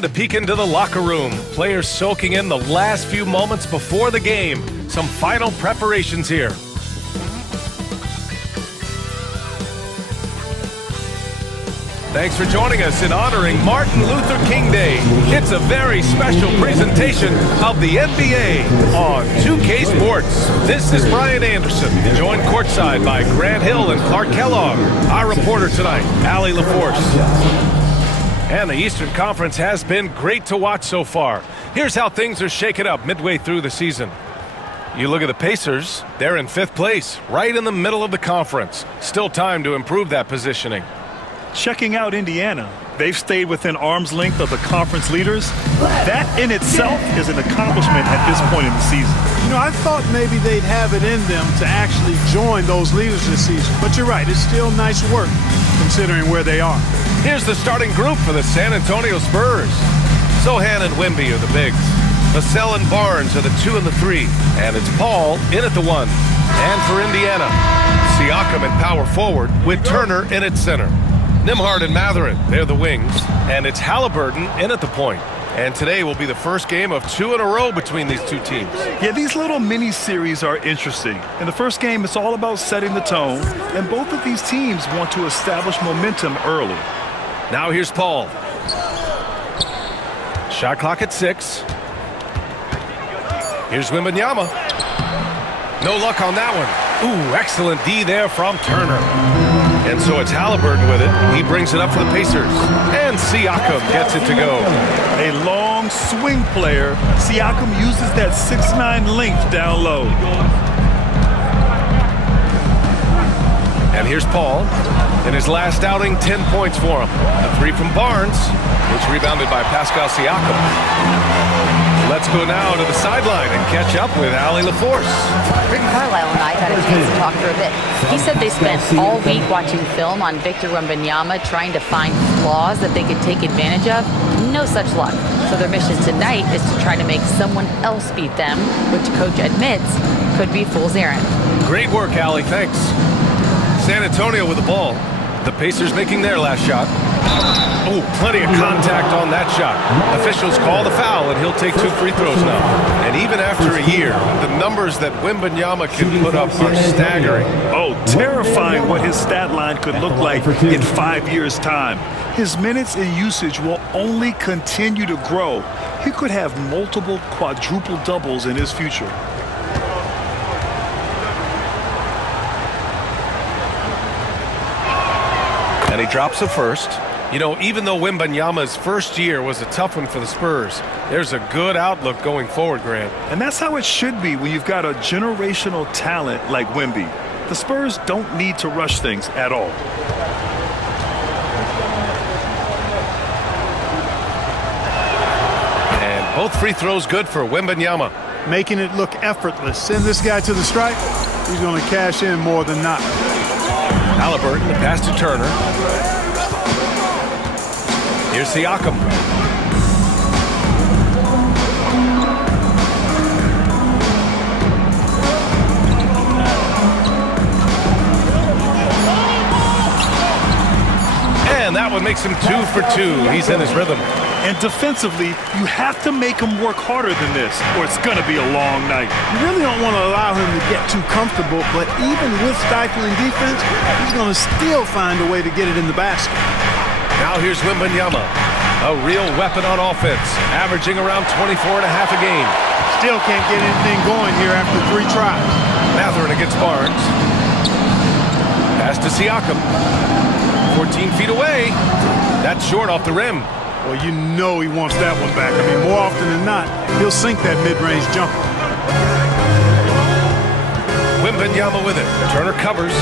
Time to peek into the locker room. Players soaking in the last few moments before the game. Some final preparations here. Thanks for joining us in honoring Martin Luther King Day. It's a very special presentation of the NBA on 2K Sports. This is Brian Anderson, joined courtside by Grant Hill and Clark Kellogg. Our reporter tonight, Allie LaForce. And the Eastern Conference has been great to watch so far. Here's how things are shaking up midway through the season. You look at the Pacers, they're in 5th place, right in the middle of the conference. Still time to improve that positioning. Checking out Indiana, they've stayed within arm's length of the conference leaders. That in itself is an accomplishment at this point in the season. You know, I thought maybe they'd have it in them to actually join those leaders this season. But you're right, it's still nice work considering where they are. Here's the starting group for the San Antonio Spurs. Sohan and Wemby are the bigs. Vassell and Barnes are the 2 and the 3. And it's Paul in at the 1. And for Indiana, Siakam at power forward with Turner in at center. Nembhard and Mathurin, they're the wings. And it's Halliburton in at the point. And today will be the first game of 2 in a row between these two teams. Yeah, these little mini-series are interesting. In the first game, it's all about setting the tone, and both of these teams want to establish momentum early. Now here's Paul. Shot clock at 6. Here's Wembanyama. No luck on that one. Ooh, excellent D there from Turner. And so it's Halliburton with it. He brings it up for the Pacers. And Siakam gets it to go. A long swing player. Siakam uses that 6'9" length down low. And here's Paul. In his last outing, 10 points for him. A 3 from Barnes. It's rebounded by Pascal Siakam. Let's go now to the sideline and catch up with Allie LaForce. Rick Carlisle and I got a chance to talk for a bit. He said they spent all week watching film on Victor Wembanyama trying to find flaws that they could take advantage of. No such luck. So their mission tonight is to try to make someone else beat them, which coach admits could be fool's errand. Great work, Allie. Thanks. San Antonio with the ball. The Pacers making their last shot. Oh, plenty of contact on that shot. Officials call the foul, and he'll take 2 free throws now. And even after a year, the numbers that Wembanyama can put up are staggering. Oh, terrifying what his stat line could look like in 5 years' time. His minutes and usage will only continue to grow. He could have multiple quadruple doubles in his future. And he drops a first. You know, even though Wembanyama's first year was a tough one for the Spurs, there's a good outlook going forward, Grant. And that's how it should be when you've got a generational talent like Wemby. The Spurs don't need to rush things at all. And both free throws good for Wembanyama. Making it look effortless. Send this guy to the stripe. He's going to cash in more than not. Halliburton, the pass to Turner. Here's Siakam. And that one makes him 2 for 2. He's in his rhythm. And defensively, you have to make him work harder than this, or it's going to be a long night. You really don't want to allow him to get too comfortable, but even with stifling defense, he's going to still find a way to get it in the basket. Now here's Wembanyama, a real weapon on offense, averaging around 24.5 a game. Still can't get anything going here after 3 tries. Mathurin against Barnes. Pass to Siakam. 14 feet away. That's short off the rim. Well, you know he wants that one back. I mean, more often than not, he'll sink that mid-range jumper. Wembanyama with it. Turner covers.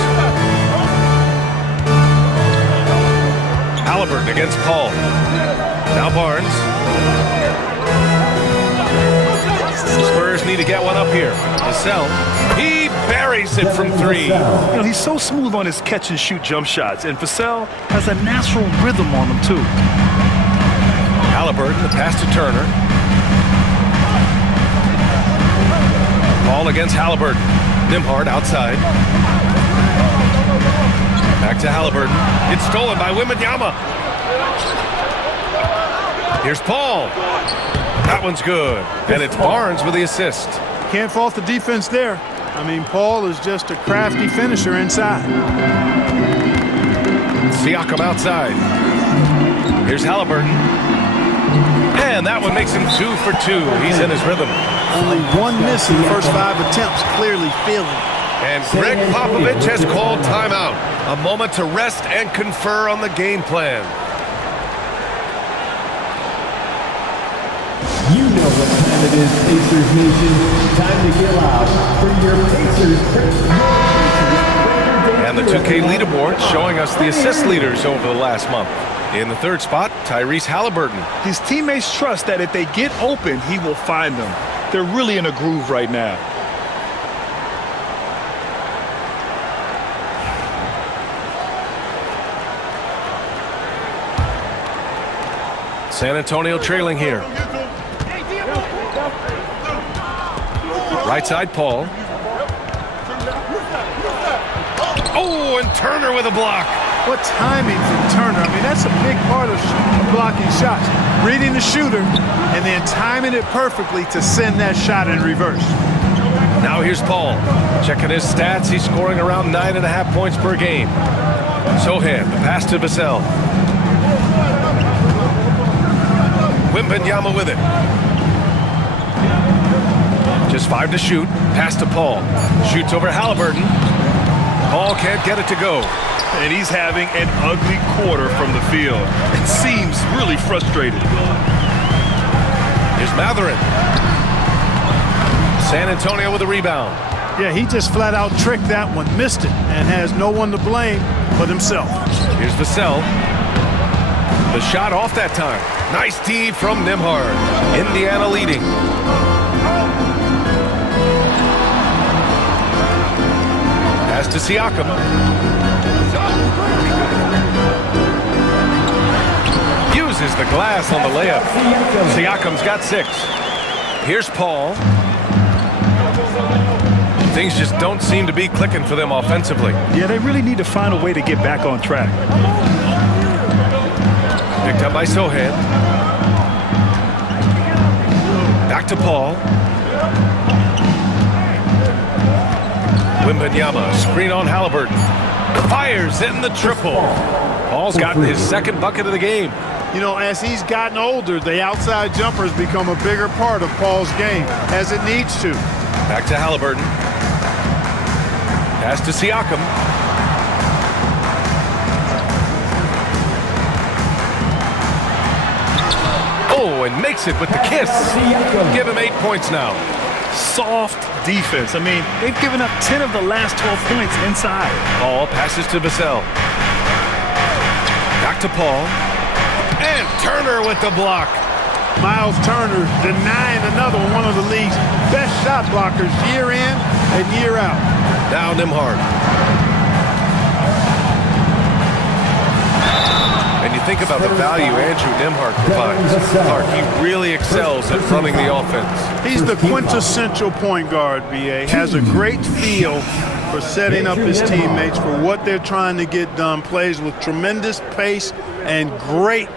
Halliburton against Paul. Now Barnes. The Spurs need to get one up here. Vassell. He buries it from 3. You know, he's so smooth on his catch-and-shoot jump shots, and Vassell has a natural rhythm on him, too. Halliburton, the pass to Turner. Ball against Halliburton. Nembhard outside. Back to Halliburton. It's stolen by Wembanyama. Here's Paul. That one's good. And it's Barnes with the assist. Can't fault the defense there. I mean, Paul is just a crafty finisher inside. Siakam outside. Here's Halliburton. And that one makes him 2 for 2. He's in his rhythm. Only one miss in the first 5 attempts. Clearly feeling it. And Greg Popovich has called timeout. A moment to rest and confer on the game plan. You know what time it is, Pacers Nation. Time to get loud for your Pacers. And the 2K leaderboard showing us the assist leaders over the last month. In the third spot, Tyrese Halliburton. His teammates trust that if they get open, he will find them. They're really in a groove right now. San Antonio trailing here. Right side, Paul. Oh, and Turner with a block. What timing from Turner. I mean, that's a big part of blocking shots. Reading the shooter and then timing it perfectly to send that shot in reverse. Now here's Paul. Checking his stats. He's scoring around 9.5 points per game. Sohan, the pass to Vassell. Wembanyama with it. Just 5 to shoot. Pass to Paul. Shoots over Halliburton. Paul can't get it to go. And he's having an ugly quarter from the field. It seems really frustrated. Here's Mathurin. San Antonio with a rebound. Yeah, he just flat out tricked that one, missed it, and has no one to blame but himself. Here's Vassell. The shot off that time. Nice D from Nembhard. Indiana leading. Pass to Siakam. Uses the glass on the layup. Siakam's got 6. Here's Paul. Things just don't seem to be clicking for them offensively. Yeah, they really need to find a way to get back on track. Picked up by Sohan. Back to Paul. Wembanyama, screen on Halliburton. Fires in the triple. Paul's gotten his second bucket of the game. You know, as he's gotten older, the outside jumper has become a bigger part of Paul's game, as it needs to. Back to Halliburton. Pass to Siakam. Oh, and makes it with the kiss. Give him 8 points now. Soft defense. I mean, they've given up 10 of the last 12 points inside. Paul passes to Vassell. Back to Paul. And Turner with the block. Miles Turner denying another one of the league's best shot blockers year in and year out. Now Nembhard. And you think about the value Andrew Nembhard provides. Clark, he really excels at running the offense. He's the quintessential point guard, B.A. Has a great feel for setting up his teammates for what they're trying to get done. Plays with tremendous pace and great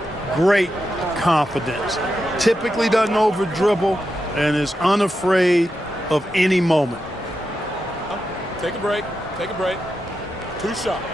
confidence. Typically doesn't over-dribble and is unafraid of any moment. Take a break. Take a break. 2 shots.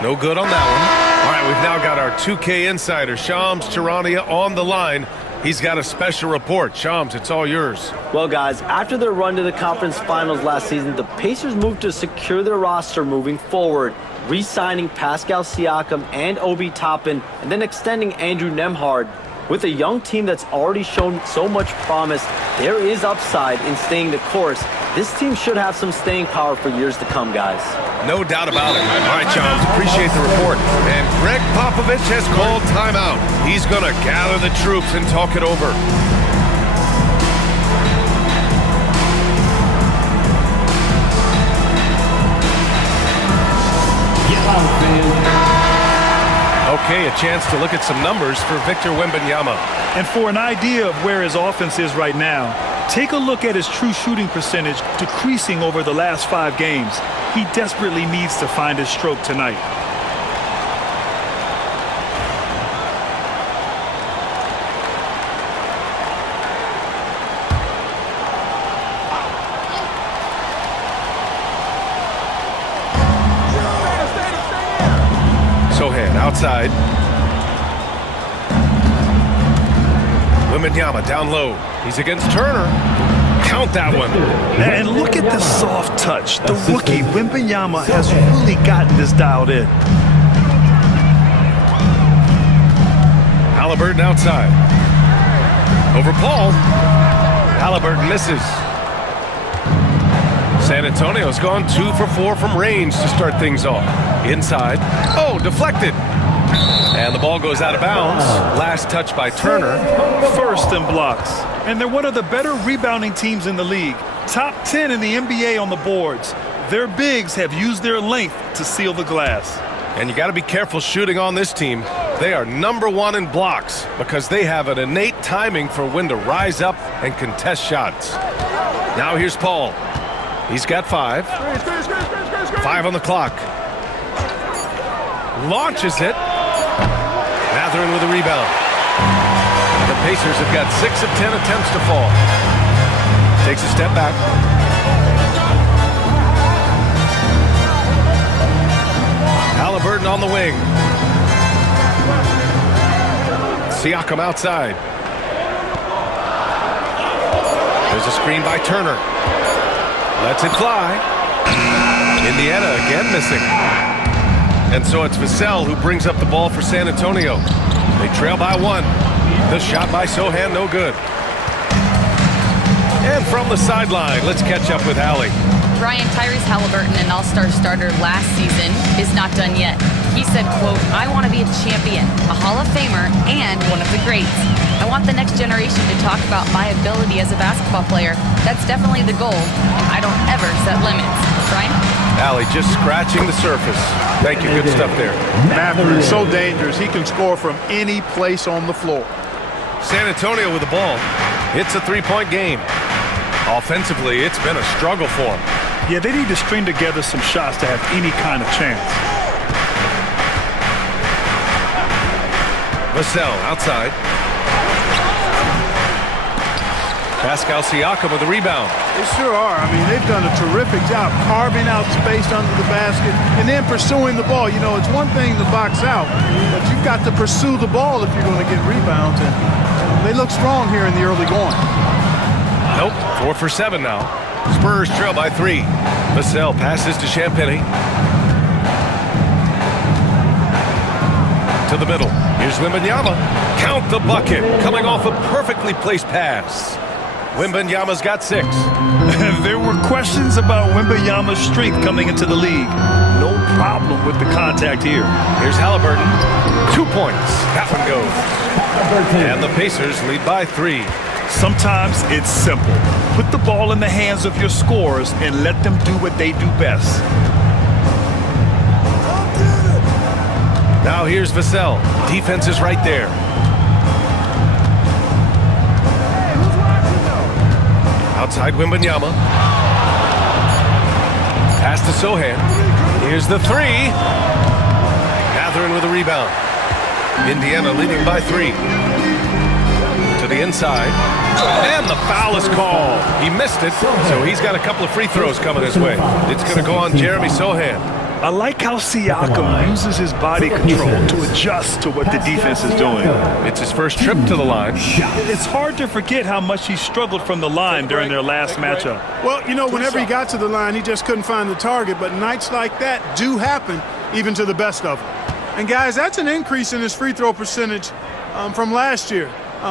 No good on that one. All right, we've now got our 2K insider, Shams Charania, on the line. He's got a special report. Shams, it's all yours. Well, guys, after their run to the conference finals last season, the Pacers moved to secure their roster moving forward, re-signing Pascal Siakam and Obi Toppin, and then extending Andrew Nembhard. With a young team that's already shown so much promise, there is upside in staying the course. This team should have some staying power for years to come, guys. No doubt about it. All right, Shams, appreciate the report. And Greg Popovich has called timeout. He's going to gather the troops and talk it over. Okay, a chance to look at some numbers for Victor Wembanyama. And for an idea of where his offense is right now, take a look at his true shooting percentage decreasing over the last 5 games. He desperately needs to find his stroke tonight. Sohan outside. Wembanyama down low. He's against Turner. Count that one. And look at the soft touch. The rookie, Wembanyama, has really gotten this dialed in. Halliburton outside. Over Paul. Halliburton misses. San Antonio's gone 2 for 4 from range to start things off. Inside. Oh, deflected. And the ball goes out of bounds. Last touch by Turner. First in blocks. And they're one of the better rebounding teams in the league. Top 10 in the NBA on the boards. Their bigs have used their length to seal the glass. And you got to be careful shooting on this team. They are #1 in blocks because they have an innate timing for when to rise up and contest shots. Now here's Paul. He's got 5. 5 on the clock. Launches it. Mathurin with a rebound. The Pacers have got 6 of 10 attempts to fall. Takes a step back. Halliburton on the wing. Siakam outside. There's a screen by Turner. Lets it fly. Indiana again missing. And so it's Vassell who brings up the ball for San Antonio. They trail by 1. The shot by Sohan, no good. And from the sideline, let's catch up with Allie. Brian, Tyrese Halliburton, an all-star starter last season, is not done yet. He said, quote, "I want to be a champion, a Hall of Famer, and one of the greats. I want the next generation to talk about my ability as a basketball player. That's definitely the goal, and I don't ever set limits." Brian? Allie just scratching the surface. Thank you, good stuff there. Mathurin, so dangerous. He can score from any place on the floor. San Antonio with the ball. It's a 3-point game. Offensively, it's been a struggle for them. Yeah, they need to string together some shots to have any kind of chance. Vassell outside. Pascal Siakam with the rebound. They sure are. I mean, they've done a terrific job carving out space under the basket and then pursuing the ball. You know, it's one thing to box out, but you've got to pursue the ball if you're going to get rebounds. And they look strong here in the early going. Nope, 4 for 7 now. Spurs trail by 3. Vassell passes to Champagny. To the middle. Here's Wembanyama. Count the bucket. Coming off a perfectly placed pass. Wembanyama's got 6. There were questions about Wembanyama's strength coming into the league. No problem with the contact here. Here's Halliburton. 2 points. That one goes. And the Pacers lead by 3. Sometimes it's simple. Put the ball in the hands of your scorers and let them do what they do best. Now here's Vassell. Defense is right there. Outside Wembanyama. Pass to Sohan. Here's the 3. Mathurin with a rebound. Indiana leading by 3. To the inside. And the foul is called. He missed it, so he's got a couple of free throws coming his way. It's going to go on Jeremy Sohan. I like how Siakam uses his body control to adjust to what the defense is doing. It's his first trip to the line. It's hard to forget how much he struggled from the line during their last matchup. Well, you know, whenever he got to the line, he just couldn't find the target. But nights like that do happen, even to the best of them. And, guys, that's an increase in his free throw percentage from last year.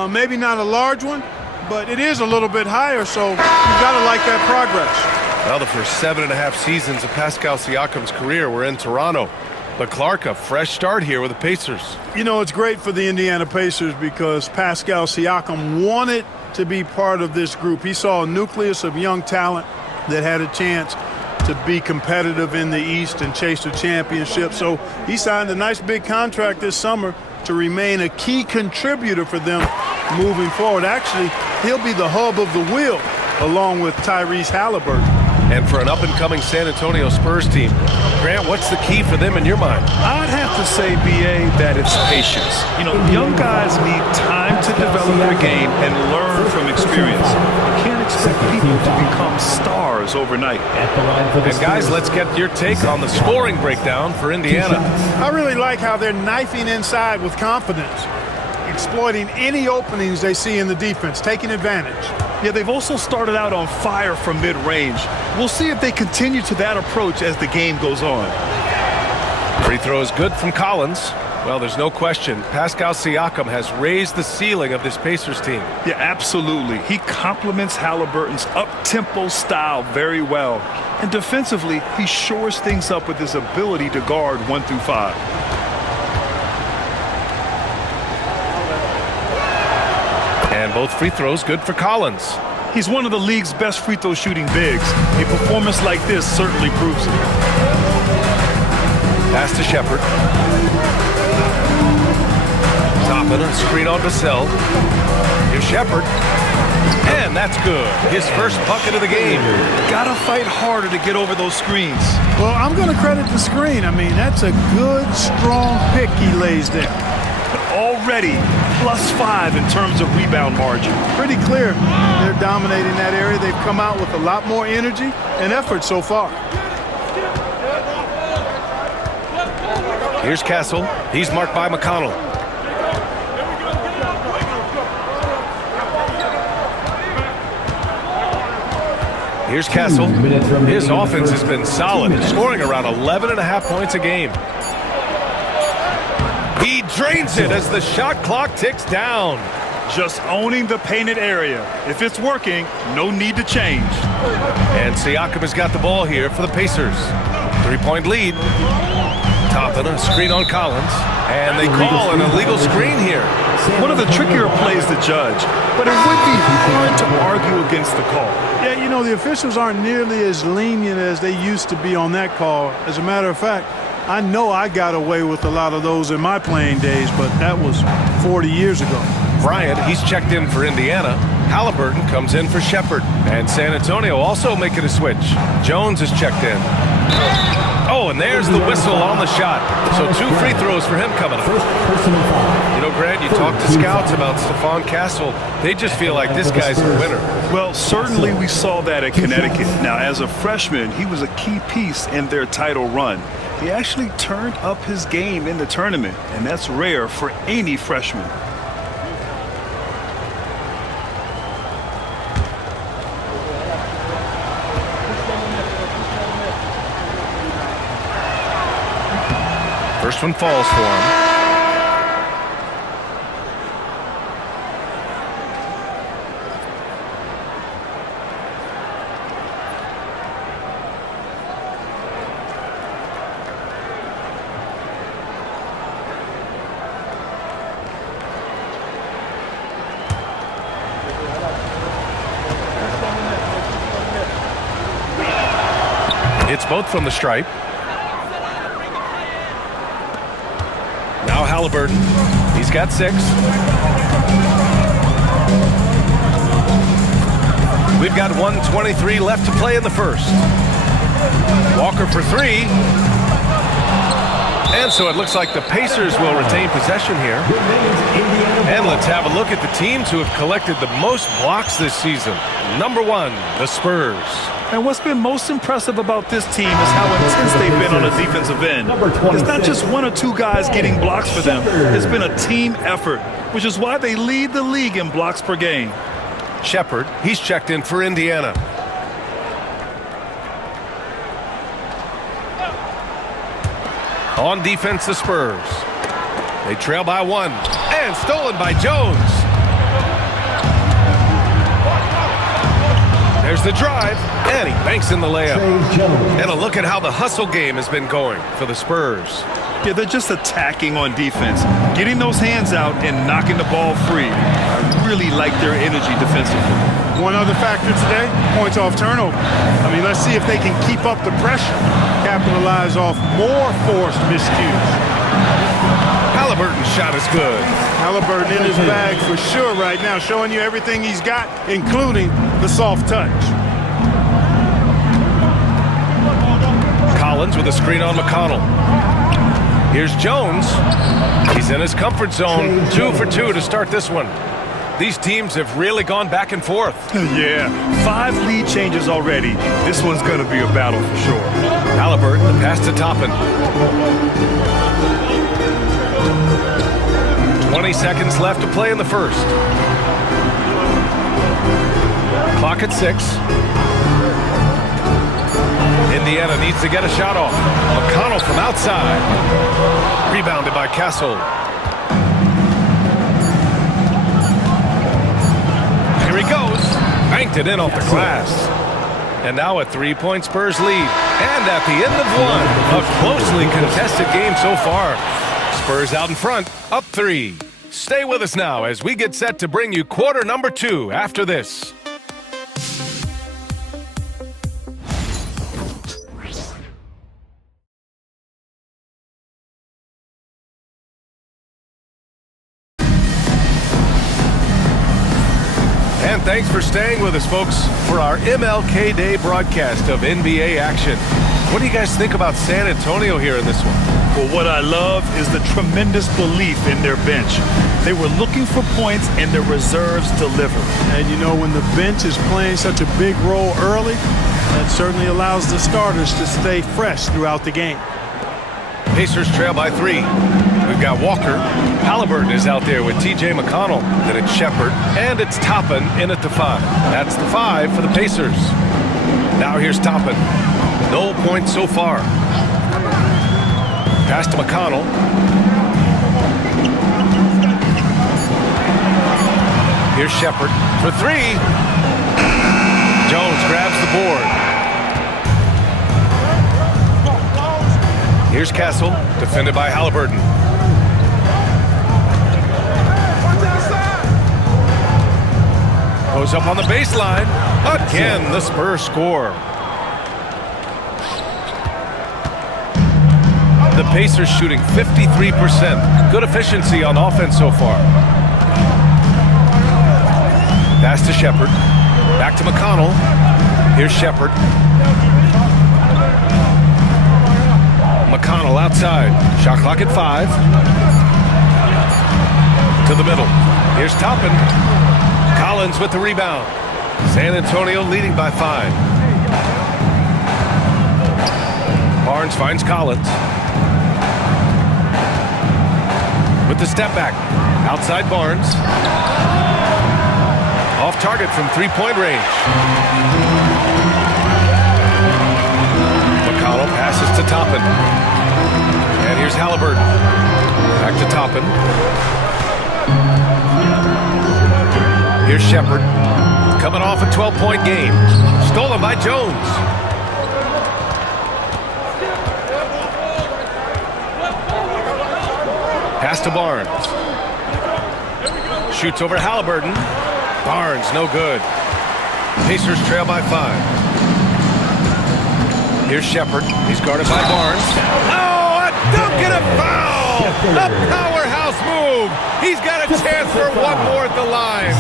Maybe not a large one, but it is a little bit higher, so you've got to like that progress. Well, the first 7.5 seasons of Pascal Siakam's career were in Toronto. But Clark, a fresh start here with the Pacers. You know, it's great for the Indiana Pacers because Pascal Siakam wanted to be part of this group. He saw a nucleus of young talent that had a chance to be competitive in the East and chase the championship. So he signed a nice big contract this summer to remain a key contributor for them moving forward. Actually, he'll be the hub of the wheel along with Tyrese Halliburton. And for an up-and-coming San Antonio Spurs team, Grant, what's the key for them in your mind? I'd have to say, B.A., that it's patience. You know, young guys need time to develop their game and learn from experience. You can't expect people to become stars overnight. And guys, let's get your take on the scoring breakdown for Indiana. I really like how they're knifing inside with confidence, exploiting any openings they see in the defense, taking advantage. Yeah, they've also started out on fire from mid-range. We'll see if they continue to that approach as the game goes on. Free throw is good from Collins. Well, there's no question. Pascal Siakam has raised the ceiling of this Pacers team. Yeah, absolutely. He complements Halliburton's up-tempo style very well. And defensively, he shores things up with his ability to guard 1 through 5. And both free throws good for Collins. He's one of the league's best free throw shooting bigs. A performance like this certainly proves it. Pass to Shepard. Toppin, a screen on Vassell. Here's Shepard. And that's good. His first bucket of the game. Gotta fight harder to get over those screens. Well, I'm going to credit the screen. I mean, that's a good, strong pick he lays there. Already +5 in terms of rebound margin. Pretty clear they're dominating that area. They've come out with a lot more energy and effort so far. Here's Castle. He's marked by McConnell. Here's Castle. His offense has been solid, scoring around 11.5 points a game. He drains it as the shot clock ticks down. Just owning the painted area. If it's working, no need to change. And Siakam has got the ball here for the Pacers. 3-point lead. Toppin, a screen on Collins. And they call an illegal screen here. One of the trickier plays to judge, but it would be hard to argue against the call. Yeah, you know, the officials aren't nearly as lenient as they used to be on that call. As a matter of fact, I know I got away with a lot of those in my playing days, but that was 40 years ago. Bryant, he's checked in for Indiana. Halliburton comes in for Shepard. And San Antonio also making a switch. Jones is checked in. Oh, and there's the whistle on the shot. So 2 free throws for him coming up. You know, Grant, you talk to scouts about Stephon Castle. They just feel like this guy's a winner. Well, certainly we saw that at Connecticut. Now, as a freshman, he was a key piece in their title run. He actually turned up his game in the tournament, and that's rare for any freshman. First one falls for him. It's both from the stripe. Now Halliburton. He's got 6. We've got 1:23 left to play in the first. Walker for 3. And so it looks like the Pacers will retain possession here. And let's have a look at the teams who have collected the most blocks this season. Number 1, the Spurs. And what's been most impressive about this team is how intense they've been on the defensive end. It's not just 1 or 2 guys getting blocks for them. It's been a team effort, which is why they lead the league in blocks per game. Shepard, he's checked in for Indiana. On defense, the Spurs. They trail by 1. And stolen by Jones. There's the drive, and he banks in the layup. And a look at how the hustle game has been going for the Spurs. Yeah, they're just attacking on defense, getting those hands out and knocking the ball free. I really like their energy defensively. One other factor today, points off turnover. I mean, let's see if they can keep up the pressure, capitalize off more forced miscues. Halliburton's shot is good. Halliburton in his bag for sure right now, showing you everything he's got, including the soft touch. Collins with a screen on McConnell. Here's Jones. He's in his comfort zone. 2 for 2 to start this one. These teams have really gone back and forth. Yeah, 5 lead changes already. This one's going to be a battle for sure. Halliburton, the pass to Toppin. 20 seconds left to play in the first. Clock at 6. Indiana needs to get a shot off. McConnell from outside. Rebounded by Castle. Here he goes. Banked it in off the glass. And now a 3-point Spurs lead. And at the end of one, a closely contested game so far. Spurs out in front, up 3. Stay with us now as we get set to bring you quarter number 2 after this. And thanks for staying with us, folks, for our MLK Day broadcast of NBA action. What do you guys think about San Antonio here in this one? Well, what I love is the tremendous belief in their bench. They were looking for points, and their reserves deliver. And you know, when the bench is playing such a big role early, that certainly allows the starters to stay fresh throughout the game. Pacers trail by 3. We've got Walker. Halliburton is out there with T.J. McConnell. Then it's Shepard, and it's Toppin in at the 5. That's the 5 for the Pacers. Now here's Toppin. No points so far. Pass to McConnell. Here's Shepard for 3. Jones grabs the board. Here's Castle, defended by Halliburton. Goes up on the baseline. Again, the Spurs score. The Pacers shooting 53%. Good efficiency on offense so far. Pass to Shepard. Back to McConnell. Here's Shepard. McConnell outside. Shot clock at 5. To the middle. Here's Toppin. Collins with the rebound. San Antonio leading by 5. Barnes finds Collins. With the step back. Outside Barnes. Off target from 3-point range. McConnell passes to Toppin. And here's Halliburton. Back to Toppin. Here's Shepard. Coming off a 12-point game. Stolen by Jones. Pass to Barnes. Shoots over Halliburton. Barnes, no good. Pacers trail by 5. Here's Shepard. He's guarded by Barnes. Oh, a dunk and a foul! A powerhouse move. He's got a chance for one more at the line.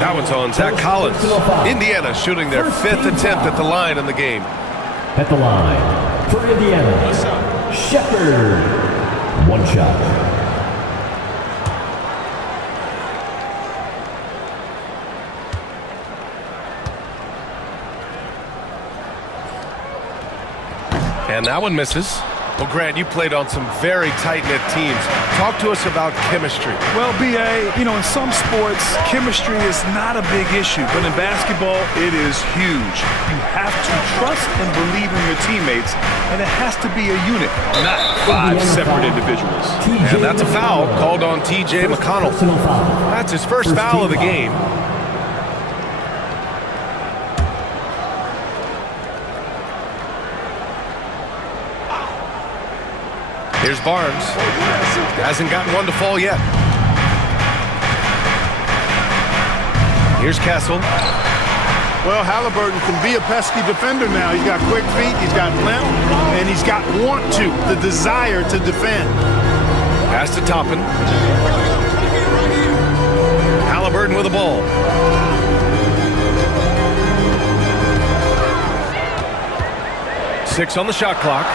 That one's on Zach Collins. Indiana shooting their 5th attempt at the line in the game. At the line for Indiana, Shepard. 1 shot. And that one misses. Well, Grant, you played on some very tight-knit teams. Talk to us about chemistry. Well, B.A., you know, in some sports, chemistry is not a big issue. But in basketball, it is huge. You have to trust and believe in your teammates, and it has to be a unit, not 5 separate individuals. And that's a foul called on T.J. McConnell. That's his first foul of the game. Here's Barnes. Hasn't gotten one to fall yet. Here's Castle. Well, Halliburton can be a pesky defender now. He's got quick feet, he's got length, and he's got the desire to defend. Pass to Toppin. Halliburton with the ball. Six on the shot clock.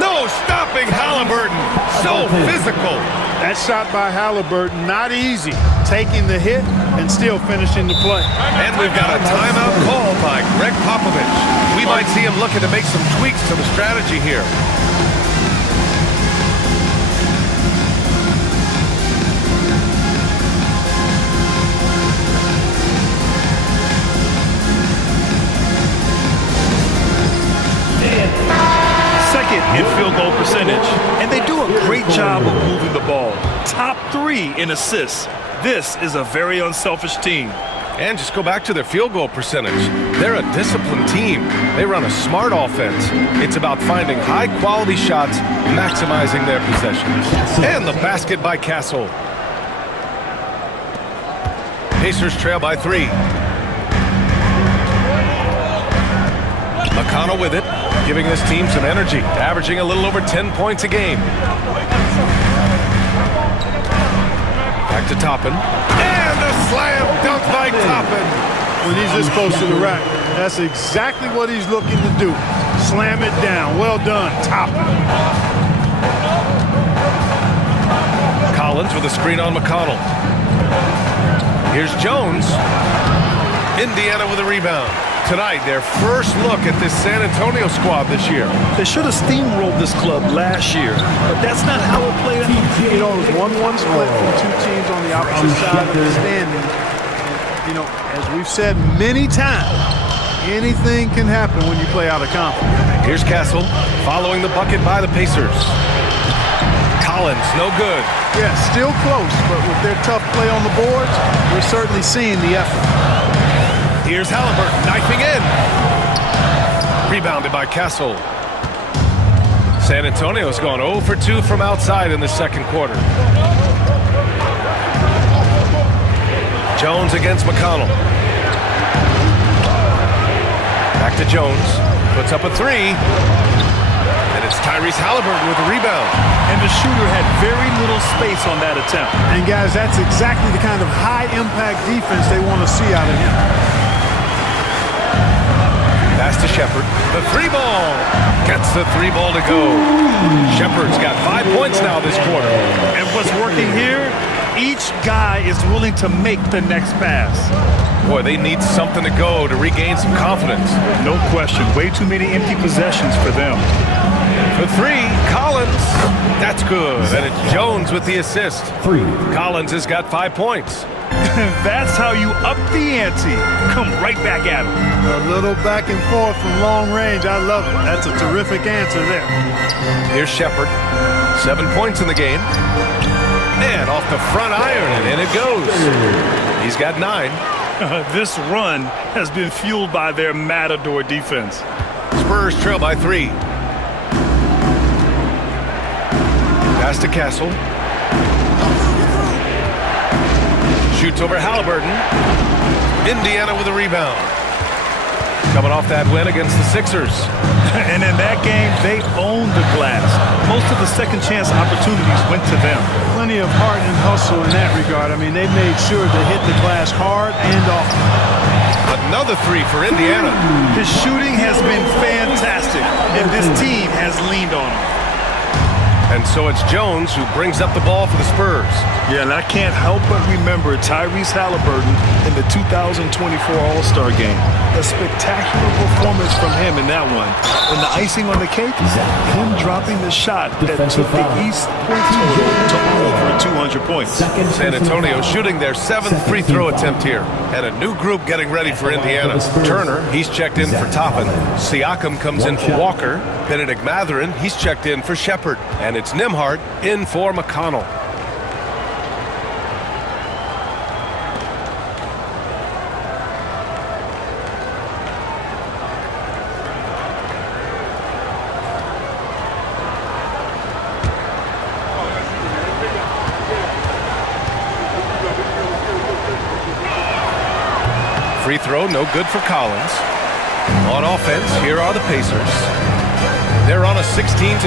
No stopping Halliburton. So physical. That shot by Halliburton, not easy. Taking the hit and still finishing the play. And we've got a timeout call by Greg Popovich. We might see him looking to make some tweaks to the strategy here. Second in field goal percentage, and they do a great job of moving the ball. Top 3 in assists. This is a very unselfish team. And just go back to their field goal percentage. They're a disciplined team. They run a smart offense. It's about finding high-quality shots, maximizing their possessions. And the basket by Castle. Pacers trail by 3. McConnell with it, giving this team some energy, averaging a little over 10 points a game. Back to Toppin. And a slam dunk by Toppin. When he's this close to the rack, that's exactly what he's looking to do. Slam it down. Well done, Toppin. Collins with a screen on McConnell. Here's Jones. Indiana with a rebound. Tonight, their first look at this San Antonio squad this year. They should have steamrolled this club last year, but that's not how it played out. You know, it was 1-1 split from 2 teams on the opposite side of the standing. You know, as we've said many times, anything can happen when you play out of conference. Here's Castle following the bucket by the Pacers. Collins, no good. Yeah, still close, but with their tough play on the boards, we're certainly seeing the effort. Here's Halliburton knifing in. Rebounded by Castle. San Antonio's gone 0 for 2 from outside in the second quarter. Jones against McConnell. Back to Jones. Puts up a 3. And it's Tyrese Halliburton with the rebound. And the shooter had very little space on that attempt. And guys, that's exactly the kind of high-impact defense they want to see out of him. Pass to Shepard. The 3-ball. Gets the 3-ball to go. Shepard's got 5 points now this quarter. And what's working here, each guy is willing to make the next pass. Boy, they need something to go to regain some confidence. No question. Way too many empty possessions for them. The 3, Collins. That's good. And it's Jones with the assist. 3. Collins has got 5 points. That's how you up the ante. Come right back at him. A little back and forth from long range. I love it. That's a terrific answer there. Here's Shepard. 7 points in the game. And off the front iron, and in it goes. He's got 9. This run has been fueled by their Matador defense. Spurs trail by 3. Pass to Castle. Shoots over Halliburton. Indiana with a rebound. Coming off that win against the Sixers. And in that game, they owned the glass. Most of the second chance opportunities went to them. Plenty of heart and hustle in that regard. I mean, they made sure to hit the glass hard and often. Another 3 for Indiana. His shooting has been fantastic, and this team has leaned on him. And so it's Jones who brings up the ball for the Spurs. Yeah, and I can't help but remember Tyrese Halliburton in the 2024 All-Star Game. A spectacular performance from him in that one. And the icing on the cake, him dropping the shot that took the East point total to over 200 points. San Antonio shooting their 7th free throw attempt here. And a new group getting ready for Indiana. Turner, he's checked in for Toppin. Siakam comes in for Walker. Benedict Mathurin, he's checked in for Shepard. And it's Nembhard in for McConnell. throw, no good for Collins. On offense, here are the Pacers. They're on a 16-7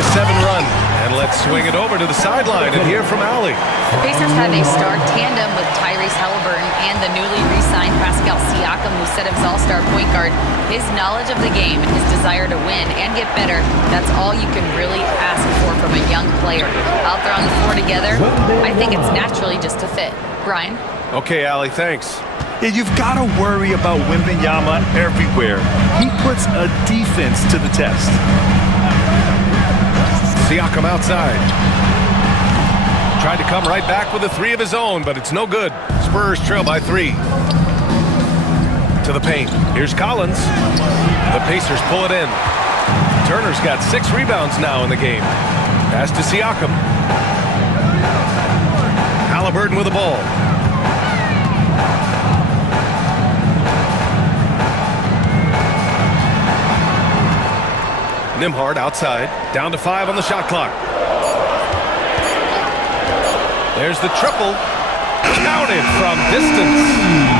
run. And let's swing it over to the sideline and hear from Allie. The Pacers have a star tandem with Tyrese Halliburton and the newly re-signed Pascal Siakam, who set his all-star point guard. His knowledge of the game and his desire to win and get better, that's all you can really ask for from a young player. Out there on the floor together, I think it's naturally just a fit. Brian? Okay, Allie, thanks. Yeah, you've got to worry about Wembanyama everywhere. He puts a defense to the test. Siakam outside. Tried to come right back with a three of his own, but it's no good. Spurs trail by 3. To the paint. Here's Collins. The Pacers pull it in. Turner's got 6 rebounds now in the game. Pass to Siakam. Halliburton with the ball. Nembhard outside, down to 5 on the shot clock. There's the triple, counted from distance.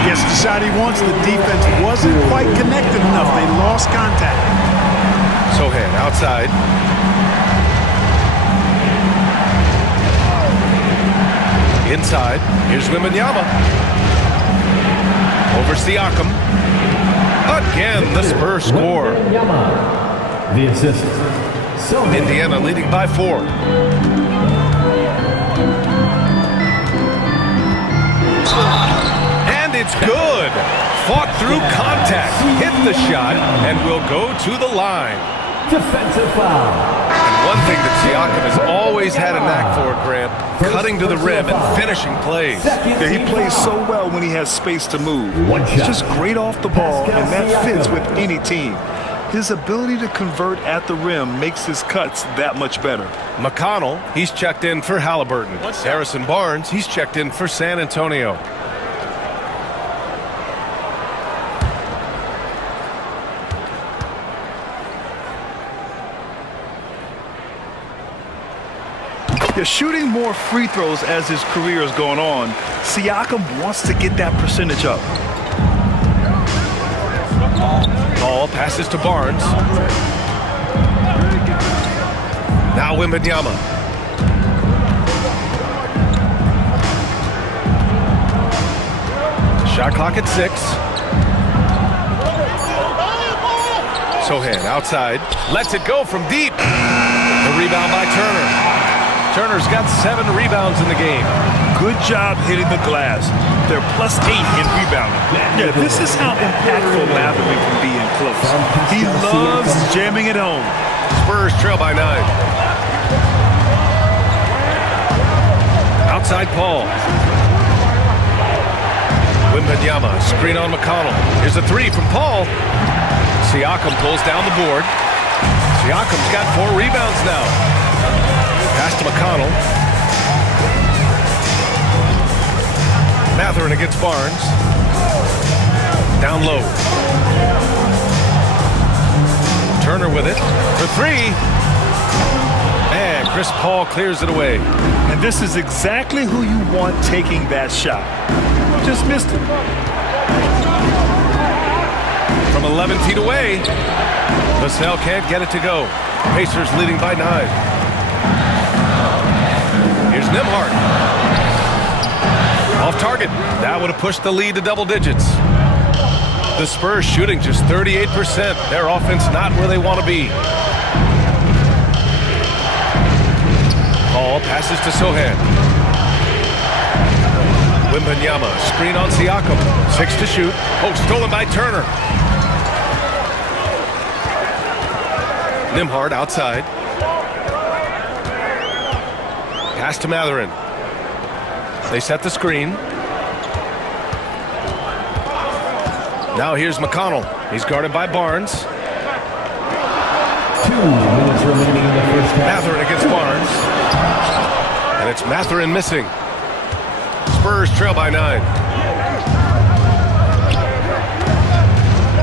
Gets the shot he wants. The defense wasn't quite connected enough. They lost contact. Sohan outside. Inside, here's Wembanyama. Over Siakam. Again, the Spurs score. The assist. Indiana leading by 4. And it's good. Fought through contact, hit the shot, and will go to the line. Defensive foul. And one thing that Siakam has always had a knack for, Grant, cutting to the rim and finishing plays. Yeah, he plays so well when he has space to move. He's just great off the ball, and that fits with any team. His ability to convert at the rim makes his cuts that much better. McConnell, he's checked in for Halliburton. Harrison Barnes, he's checked in for San Antonio. Yeah, shooting more free throws as his career is going on, Siakam wants to get that percentage up. Ball passes to Barnes. Now Wembanyama. Shot clock at 6. Sohan outside. Lets it go from deep. The rebound by Turner. Turner's got 7 rebounds in the game. Good job hitting the glass. They're +8 in rebounding. Yeah, this is how impactful Mavericks can be in close. He loves jamming it home. Spurs trail by 9. Outside Paul. Wembanyama, screen on McConnell. Here's a 3 from Paul. Siakam pulls down the board. Siakam's got 4 rebounds now. Pass to McConnell. Mathurin against Barnes. Down low. Turner with it for 3. And Chris Paul clears it away. And this is exactly who you want taking that shot. Just missed it. From 11 feet away, Vassell can't get it to go. Pacers leading by 9. Here's Nembhard. Off target. That would have pushed the lead to double digits. The Spurs shooting just 38%. Their offense not where they want to be. Paul passes to Sohan. Wembanyama, screen on Siakam. 6 to shoot. Oh, stolen by Turner. Nembhard outside. Pass to Mathurin. They set the screen. Now here's McConnell. He's guarded by Barnes. 2 minutes remaining in the first half. Mathurin against Barnes. And it's Mathurin missing. Spurs trail by 9.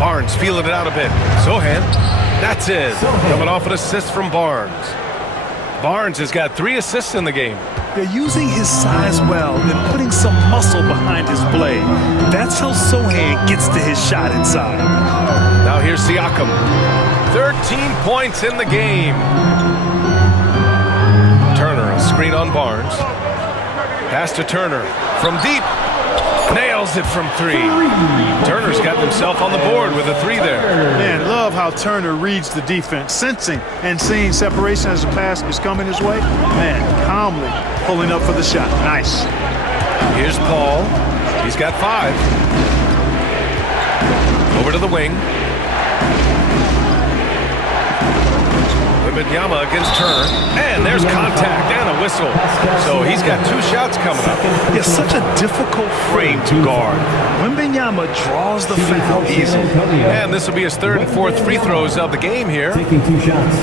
Barnes feeling it out a bit. Sohan. That's it. Coming off an assist from Barnes. Barnes has got 3 assists in the game. They're using his size well and putting some muscle behind his blade. That's how Sohan gets to his shot inside. Now here's Siakam. 13 points in the game. Turner, a screen on Barnes. Pass to Turner from deep. Nails it from 3. Turner's gotten himself on the board with a 3 there. Man, love how Turner reads the defense, sensing and seeing separation as the pass is coming his way. Man, calmly pulling up for the shot. Nice. Here's Paul. He's got 5. Over to the wing. Wembanyama against Turner. And there's contact and a whistle. So he's got 2 shots coming up. It's such a difficult frame to guard. Wembanyama draws the foul easily. And this will be his 3rd and 4th free throws of the game here. Taking 2 shots.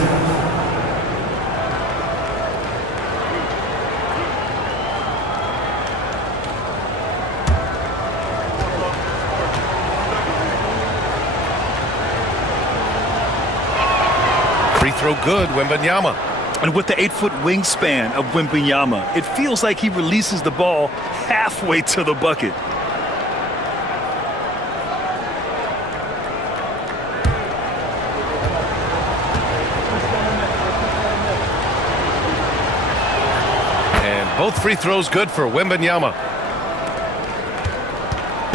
Free throw good, Wembanyama. And with the 8-foot wingspan of Wembanyama, it feels like he releases the ball halfway to the bucket. And both free throws good for Wembanyama.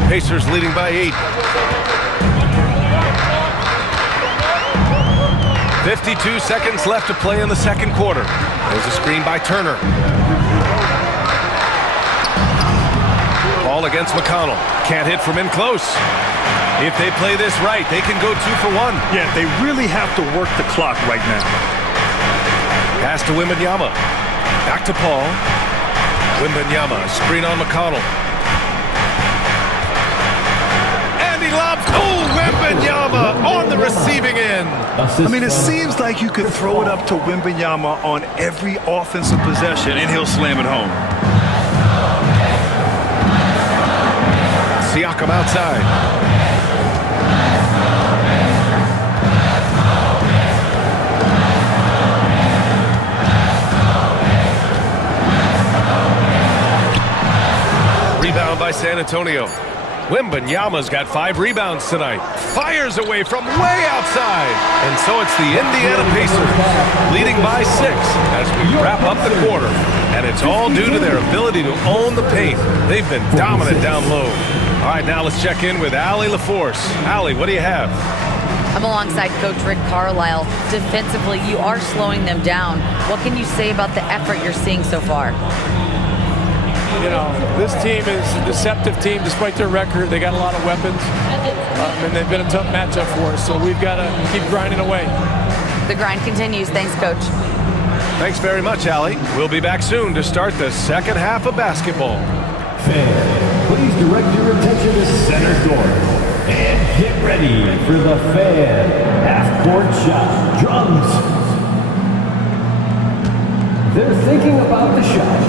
Pacers leading by 8. 52 seconds left to play in the 2nd quarter. There's a screen by Turner. Ball against McConnell. Can't hit from in close. If they play this right, they can go 2 for 1. Yeah, they really have to work the clock right now. Pass to Wembanyama. Back to Paul. Wembanyama, screen on McConnell. And he lobs. Oh, Wembanyama on the receiving end. I mean, it seems like you could throw it up to Wembanyama on every offensive possession, and he'll slam it home. Siakam outside. Rebound by San Antonio. Wembanyama's got 5 rebounds tonight. Fires away from way outside. And so it's the Indiana Pacers leading by 6 as we wrap up the quarter. And it's all due to their ability to own the paint. They've been dominant down low. All right, now let's check in with Allie LaForce. Allie, what do you have? I'm alongside Coach Rick Carlisle. Defensively, you are slowing them down. What can you say about the effort you're seeing so far? You know, this team is a deceptive team despite their record. They got a lot of weapons, and they've been a tough matchup for us, so we've got to keep grinding away. The grind continues. Thanks, Coach. Thanks very much, Allie. We'll be back soon to start the 2nd half of basketball. Fans, please direct your attention to center court and get ready for the Fan half-court shot drums. They're thinking about the shot.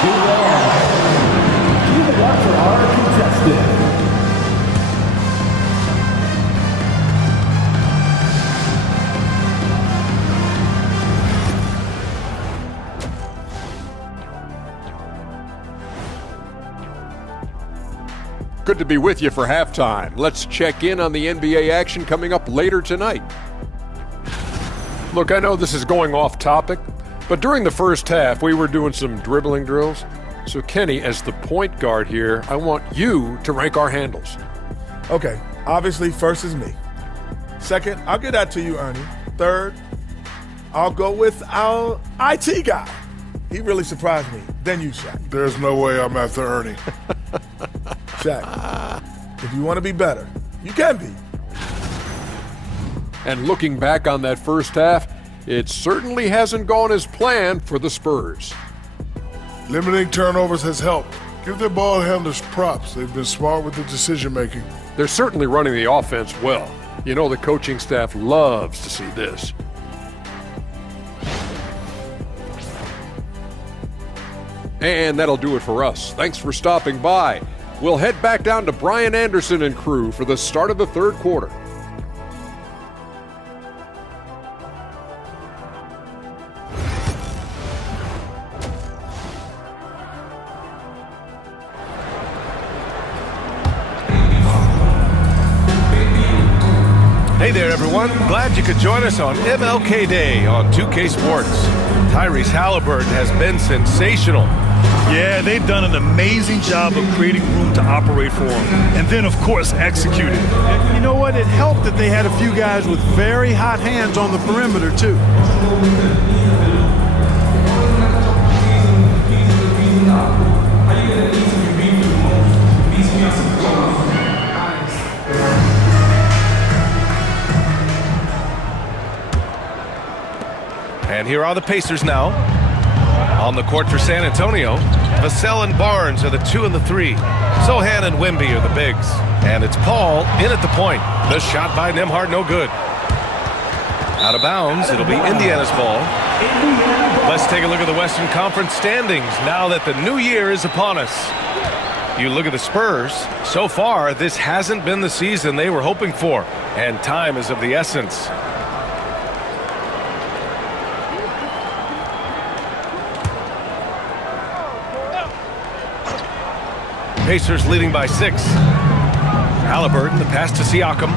Give it up for our contestant. Good to be with you for halftime. Let's check in on the NBA action coming up later tonight. Look, I know this is going off topic, but during the first half, we were doing some dribbling drills. So, Kenny, as the point guard here, I want you to rank our handles. Okay, obviously, first is me. Second, I'll get that to you, Ernie. Third, I'll go with our IT guy. He really surprised me. Then you, Shaq. There's no way I'm after Ernie. Shaq, if you want to be better, you can be. And looking back on that first half, it certainly hasn't gone as planned for the Spurs. Limiting turnovers has helped. Give their ball handlers props. They've been smart with the decision-making. They're certainly running the offense well. You know the coaching staff loves to see this. And that'll do it for us. Thanks for stopping by. We'll head back down to Brian Anderson and crew for the start of the 3rd quarter. Hey there, everyone. Glad you could join us on MLK Day on 2K Sports. Tyrese Halliburton has been sensational. Yeah, they've done an amazing job of creating room to operate for him. And then, of course, executing. And you know what? It helped that they had a few guys with very hot hands on the perimeter, too. And here are the Pacers now. On the court for San Antonio, Vassell and Barnes are the 2 and the 3. Sohan and Wemby are the bigs. And it's Paul in at the point. The shot by Nembhard, no good. Out of bounds, it'll be Indiana's ball. Let's take a look at the Western Conference standings now that the new year is upon us. You look at the Spurs. So far, this hasn't been the season they were hoping for. And time is of the essence. Pacers leading by 6. Halliburton, the pass to Siakam.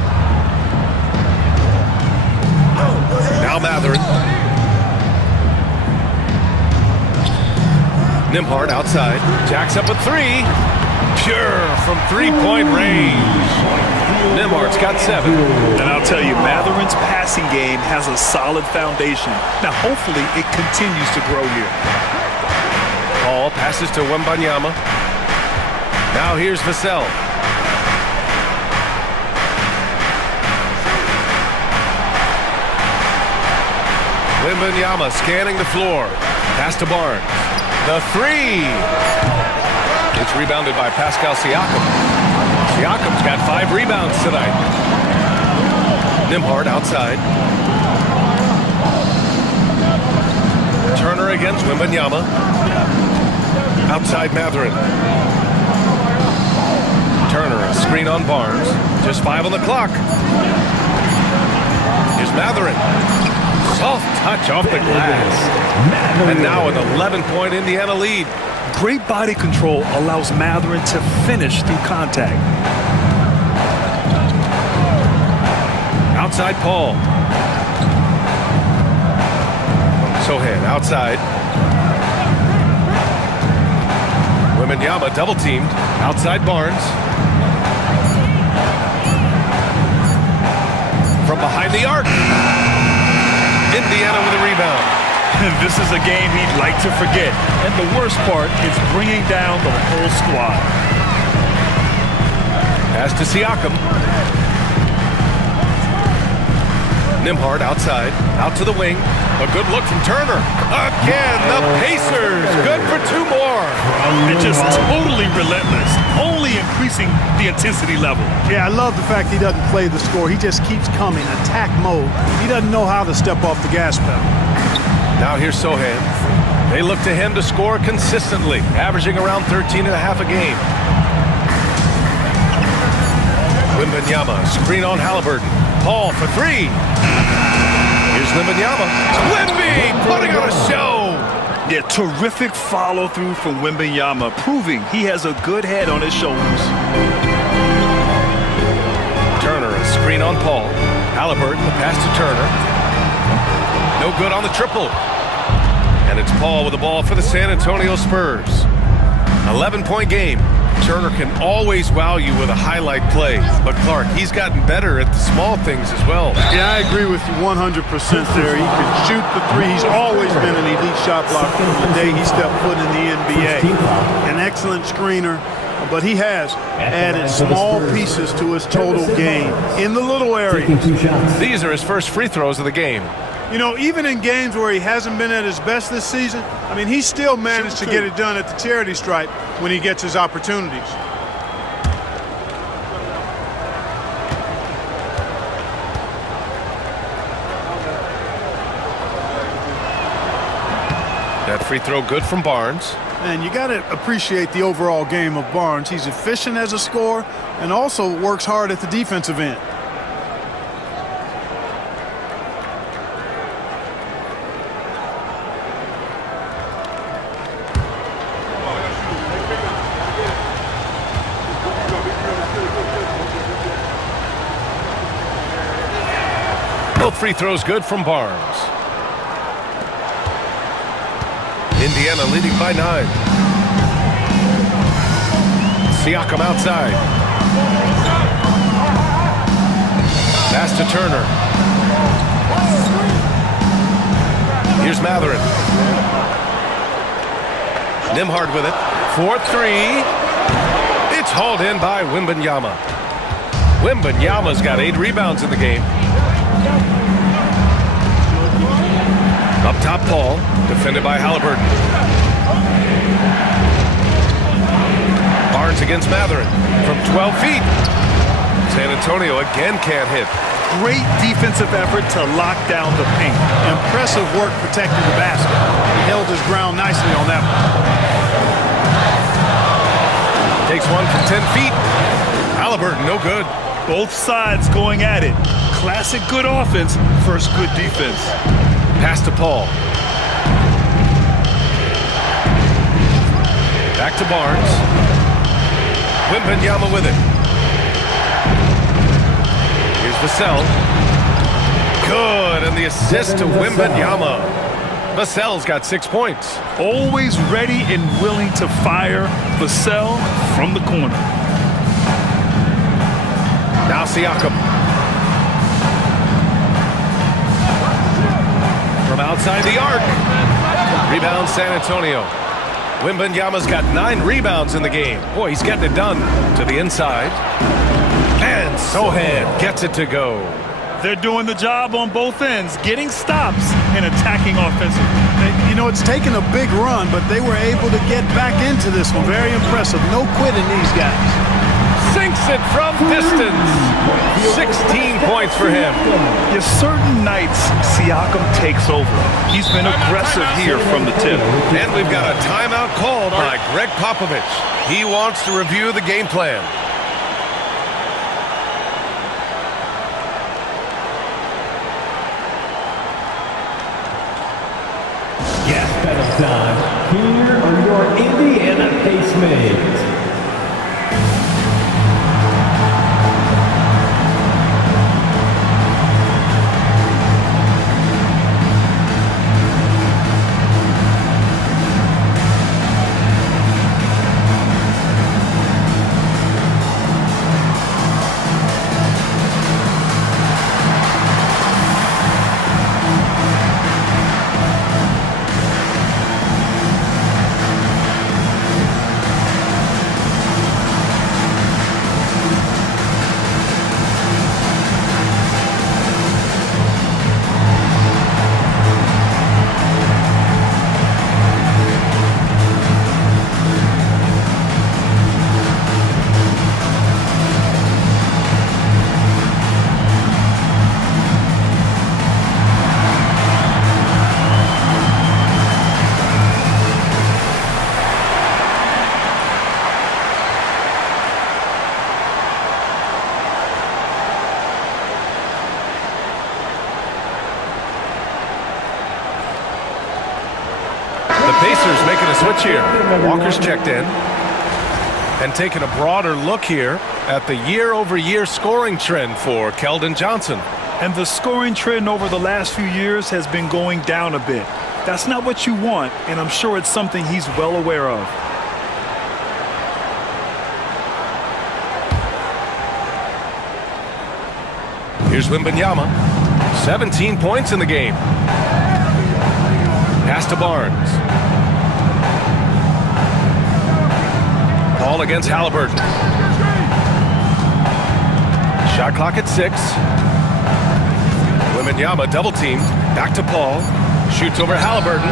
Now Matherin. Nembhard outside. Jacks up a 3. Pure from three-point range. Nembhard's got 7. And I'll tell you, Matherin's passing game has a solid foundation. Now, hopefully, it continues to grow here. Paul passes to Wembanyama. Now here's Vassell. Wembanyama scanning the floor. Pass to Barnes. The 3. It's rebounded by Pascal Siakam. Siakam's got 5 rebounds tonight. Nembhard outside. Turner against Wembanyama. Outside Matherin. Turner, a screen on Barnes. Just 5 on the clock. Here's Matherin. Soft touch off the glass. And now an 11-point Indiana lead. Great body control allows Matherin to finish through contact. Outside Paul. Sohan outside. Wembanyama double teamed. Outside Barnes. From behind the arc. Indiana with a rebound. This is a game he'd like to forget. And the worst part is bringing down the whole squad. Pass to Siakam. Nembhard outside. Out to the wing. A good look from Turner. Again, the Pacers. Good for 2 more. They're just totally relentless. Only increasing the intensity level. Yeah, I love the fact he doesn't play the score. He just keeps coming, attack mode. He doesn't know how to step off the gas pedal. Now here's Sohan. They look to him to score consistently, averaging around 13.5 a game. Wembanyama, screen on Halliburton. Paul for 3. Here's Wembanyama. Wemby putting on a show. Yeah, terrific follow-through from Wembanyama, proving he has a good head on his shoulders. Turner, a screen on Paul. Halliburton, the pass to Turner. No good on the triple. And it's Paul with the ball for the San Antonio Spurs. 11-point game. Turner can always wow you with a highlight play. But Clark, he's gotten better at the small things as well. Yeah, I agree with you 100% there. He can shoot the 3. He's always been an elite shot blocker from the day he stepped foot in the NBA. An excellent screener, but he has added small pieces to his total game in the little areas. These are his first free throws of the game. You know, even in games where he hasn't been at his best this season, I mean, he still managed to get it done at the charity stripe when he gets his opportunities. That free throw good from Barnes. And you got to appreciate the overall game of Barnes. He's efficient as a scorer and also works hard at the defensive end. Both free throws good from Barnes. Indiana leading by 9. Siakam outside. Pass to Turner. Here's Mathurin. Nembhard with it. 4-3. It's hauled in by Wembanyama. Wembanyama's got 8 rebounds in the game. Up top, Paul. Defended by Halliburton. Barnes against Mathurin from 12 feet. San Antonio again can't hit. Great defensive effort to lock down the paint. Impressive work protecting the basket. He held his ground nicely on that one. Takes one from 10 feet. Halliburton, no good. Both sides going at it. Classic good offense versus good defense. Pass to Paul. Back to Barnes. Wembanyama with it. Here's Vassell. Good, and the assist to Wembanyama. Vassell's got 6 points. Always ready and willing to fire. Vassell from the corner. Now Siakam. From outside the arc. Rebound San Antonio. Wembanyama's got 9 rebounds in the game. Boy, he's getting it done. To the inside. And Sohan gets it to go. They're doing the job on both ends, getting stops and attacking offensively. You know, it's taken a big run, but they were able to get back into this one. Very impressive. No quitting these guys. Sinks it from distance. 16 points for him. There's certain nights Siakam takes over. He's been aggressive here from the tip. And we've got a timeout called by Greg Popovich. He wants to review the game plan. Gas pedal time. Here are your Indiana Pacemates. Pacers making a switch here. Walker's checked in. And taking a broader look here at the year-over-year scoring trend for Keldon Johnson. And the scoring trend over the last few years has been going down a bit. That's not what you want, and I'm sure it's something he's well aware of. Here's Wembanyama. 17 points in the game. Pass to Barnes. Paul against Halliburton. Shot clock at 6. Wembanyama double teamed. Back to Paul. Shoots over Halliburton.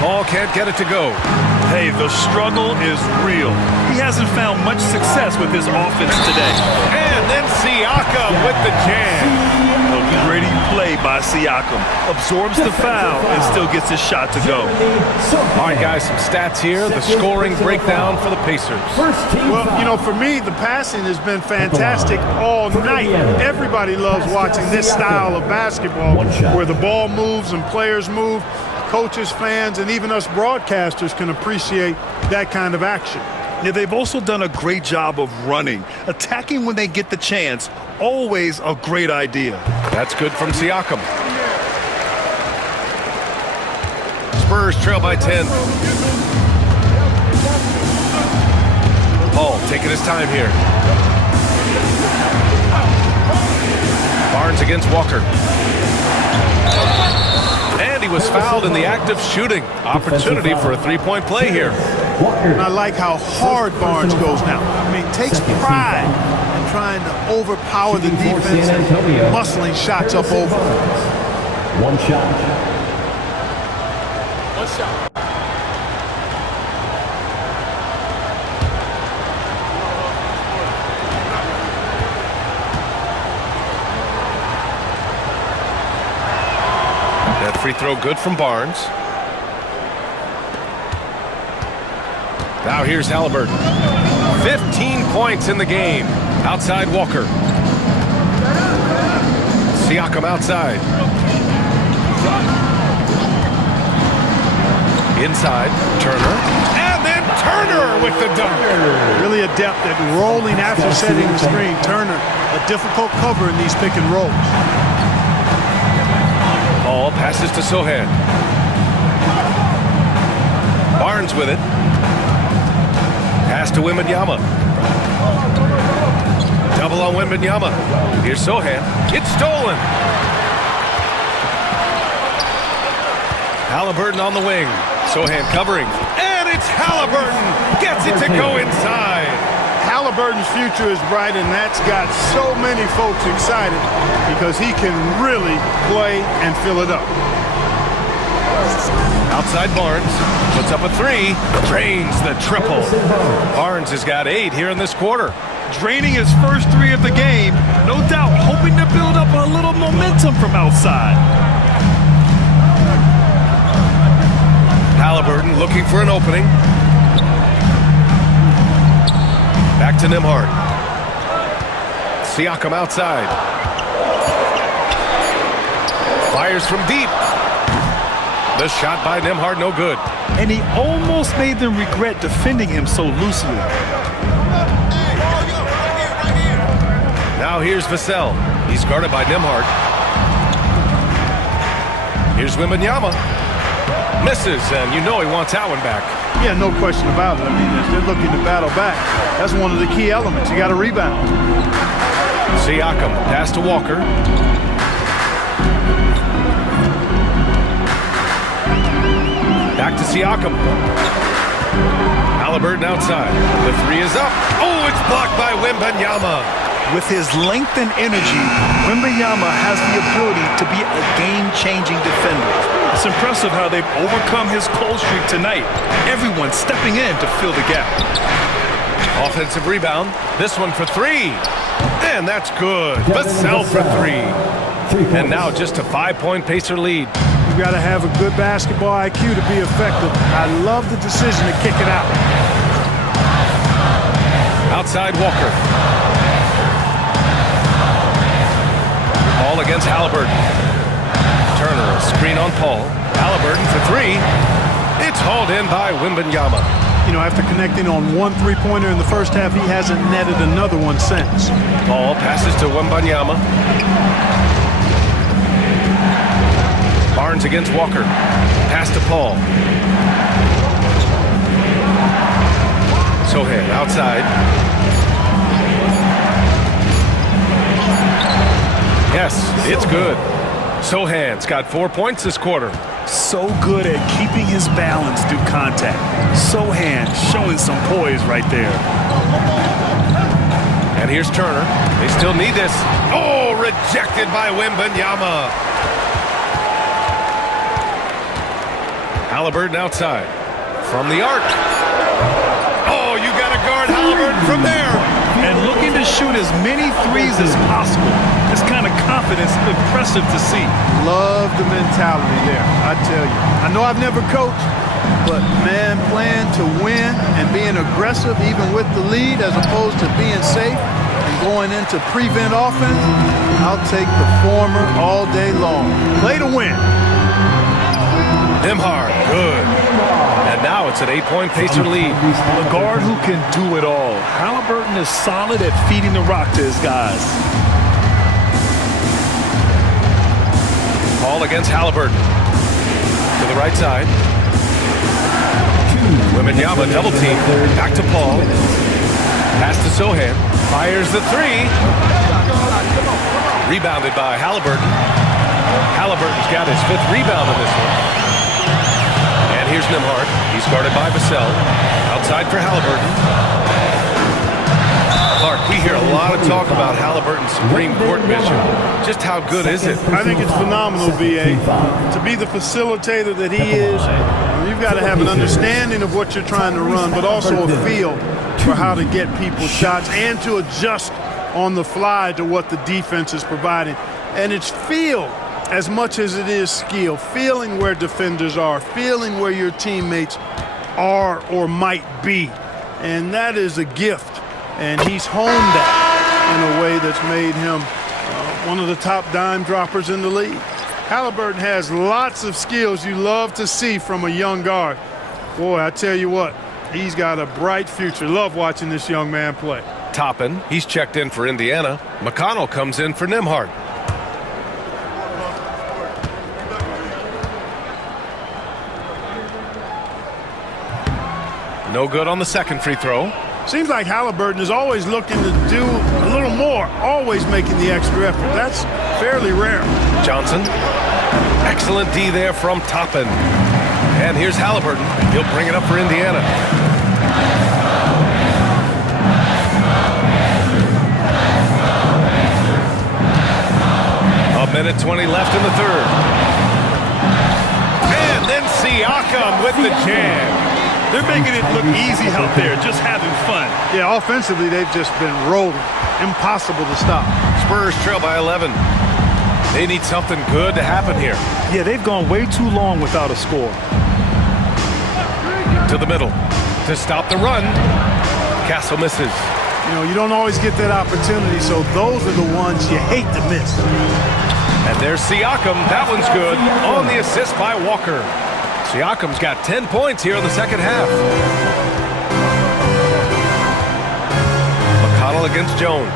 Paul can't get it to go. Hey, the struggle is real. He hasn't found much success with his offense today. And then Siakam with the jam. A gritty play by Siakam. Absorbs the foul and still gets his shot to go. All right, guys, some stats here. The scoring breakdown for the Pacers. Well, you know, for me, the passing has been fantastic all night. Everybody loves watching this style of basketball where the ball moves and players move. Coaches, fans, and even us broadcasters can appreciate that kind of action. Yeah, they've also done a great job of running. Attacking when they get the chance, always a great idea. That's good from Siakam. Spurs trail by 10. Paul taking his time here. Barnes against Walker. And he was fouled in the act of shooting. Opportunity for a three-point play here. And I like how hard Barnes goes now. I mean, takes pride in trying to overpower the defense and muscling shots up over. One shot. One shot. That free throw good from Barnes. Now here's Halliburton. 15 points in the game. Outside Walker. Siakam outside. Inside, Turner. And then Turner with the dunk. Really adept at rolling after setting the screen. Turner, a difficult cover in these pick and rolls. Ball passes to Sohan. Barnes with it. Pass to Wembanyama. Double on Wembanyama. Here's Sohan. It's stolen. Halliburton on the wing. Sohan covering. And it's Halliburton. Gets it to go inside. Halliburton's future is bright, and that's got so many folks excited because he can really play and fill it up. Outside Barnes. Puts up a three. Drains the triple. Barnes has got 8 here in this quarter. Draining his first 3 of the game, no doubt hoping to build up a little momentum from outside. Halliburton looking for an opening. Back to Nembhard. Siakam outside. Fires from deep. The shot by Nembhard no good. And he almost made them regret defending him so loosely. Now here's Vassell. He's guarded by Nembhard. Here's Wembanyama. Misses, and you know he wants that one back. Yeah, no question about it. I mean, as they're looking to battle back, that's one of the key elements. You got to rebound. Siakam, pass to Walker. Back to Siakam. Halliburton outside. The 3 is up. Oh, it's blocked by Wembanyama. With his length and energy, Wembanyama has the ability to be a game-changing defender. It's impressive how they've overcome his cold streak tonight. Everyone stepping in to fill the gap. Offensive rebound. This one for 3. And that's good. Vassell for 3. And now just a 5-point Pacer lead. You've got to have a good basketball IQ to be effective. I love the decision to kick it out. Outside Walker. Paul against Halliburton. Turner, a screen on Paul. Halliburton for 3. It's hauled in by Wembanyama. You know, after connecting on 1 3-pointer in the first half, he hasn't netted another one since. Paul passes to Wembanyama. Barnes against Walker. Pass to Paul. Sohan outside. Yes, it's good. Sohan's got 4 points this quarter. So good at keeping his balance through contact. Sohan showing some poise right there. And here's Turner. They still need this. Oh, rejected by Wembanyama. Halliburton outside. From the arc. Oh, you got to guard Halliburton from there. And looking to shoot as many 3s as possible. This kind of confidence is impressive to see. Love the mentality there, I tell you. I know I've never coached, but man, playing to win and being aggressive even with the lead as opposed to being safe and going into prevent offense, I'll take the former all day long. Play to win. Nembhard, good. And now it's an 8-point Pacer lead. A guard who can do it all. Halliburton is solid at feeding the rock to his guys. Paul against Halliburton. To the right side. Wembanyama double team. Back to Paul. Pass to Sohan. Fires the three. Rebounded by Halliburton. Halliburton's got his 5th rebound in this one. And here's Nembhard. He's guarded by Vassell. Outside for Halliburton. Clark, we hear a lot of talk about Halliburton's Supreme Court vision. Just how good is it? I think it's phenomenal, B.A. To be the facilitator that he is, you've got to have an understanding of what you're trying to run, but also a feel for how to get people shots and to adjust on the fly to what the defense is providing. And it's feel as much as it is skill, feeling where defenders are, feeling where your teammates are or might be. And that is a gift. And he's honed that in a way that's made him one of the top dime droppers in the league. Halliburton has lots of skills you love to see from a young guard. Boy, I tell you what, he's got a bright future. Love watching this young man play. Toppin, he's checked in for Indiana. McConnell comes in for Nembhard. No good on the second free throw. Seems like Halliburton is always looking to do a little more, always making the extra effort. That's fairly rare. Johnson. Excellent D there from Toppin. And here's Halliburton. He'll bring it up for Indiana. A minute 20 left in the third. And then Siakam with the jam. They're making it look easy out there, just having fun. Yeah, offensively, they've just been rolling. Impossible to stop. Spurs trail by 11. They need something good to happen here. Yeah, they've gone way too long without a score. To the middle. To stop the run. Castle misses. You know, you don't always get that opportunity, so those are the ones you hate to miss. And there's Siakam. That one's good. On the assist by Walker. Siakam's got 10 points here in the second half. McConnell against Jones.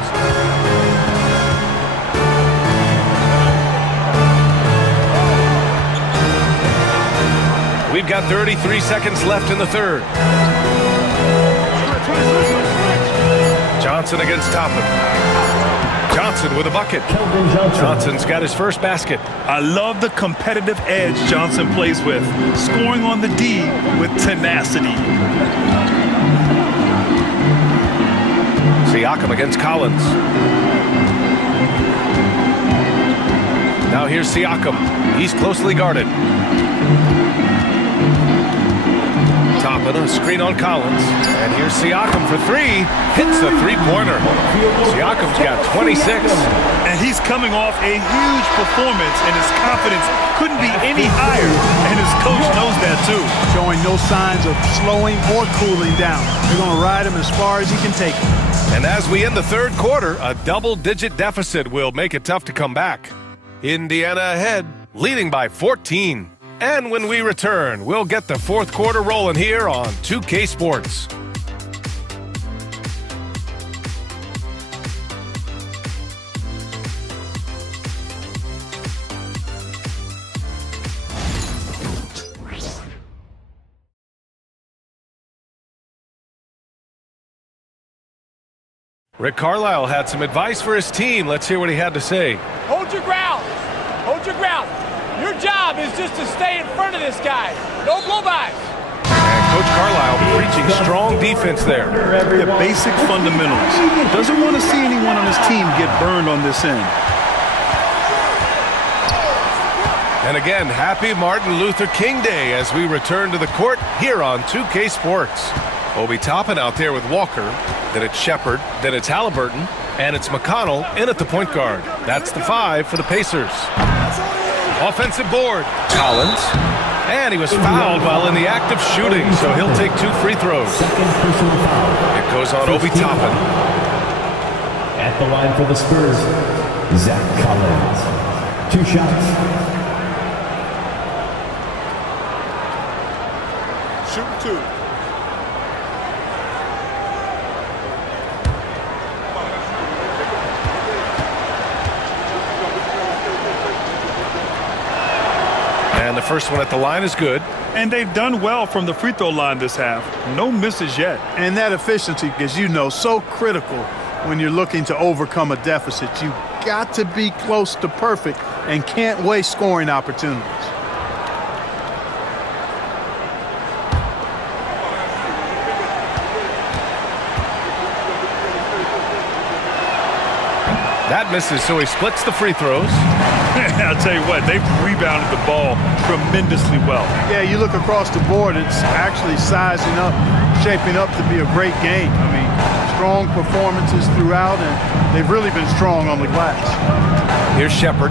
We've got 33 seconds left in the third. Johnson against Toppin. Johnson with a bucket. Johnson's got his first basket. I love the competitive edge Johnson plays with, scoring on the D with tenacity. Siakam against Collins. Now here's Siakam. He's closely guarded. Toppin, a screen on Collins. And here's Siakam for three. Hits the three-pointer. Siakam's got 26. And he's coming off a huge performance, and his confidence couldn't be any higher. And his coach knows that, too. Showing no signs of slowing or cooling down. They're going to ride him as far as he can take him. And as we end the third quarter, a double-digit deficit will make it tough to come back. Indiana ahead, leading by 14. And when we return, we'll get the fourth quarter rolling here on 2K Sports. Rick Carlisle had some advice for his team. Let's hear what he had to say. Hold your ground. Hold your ground. Your job is just to stay in front of this guy. No blow-bys. And Coach Carlisle preaching strong defense there. The basic fundamentals. Doesn't want to see anyone on his team get burned on this end. And again, happy Martin Luther King Day as we return to the court here on 2K Sports. Obi Toppin out there with Walker. Then it's Shepard. Then it's Halliburton. And it's McConnell in at the point guard. That's the 5 for the Pacers. Offensive board. Collins. And he was fouled while in the act of shooting, so he'll take 2 free throws. It goes on Obi Toppin. At the line for the Spurs, Zach Collins. 2 shots. shooting 2. And the first one at the line is good. And they've done well from the free throw line this half. No misses yet. And that efficiency, as you know, so critical when you're looking to overcome a deficit. You got to be close to perfect and can't waste scoring opportunities. That misses, so he splits the free throws. I'll tell you what, they've rebounded the ball tremendously well. Yeah, you look across the board, it's actually sizing up, shaping up to be a great game. I mean, strong performances throughout, and they've really been strong on the glass. Here's Shepard.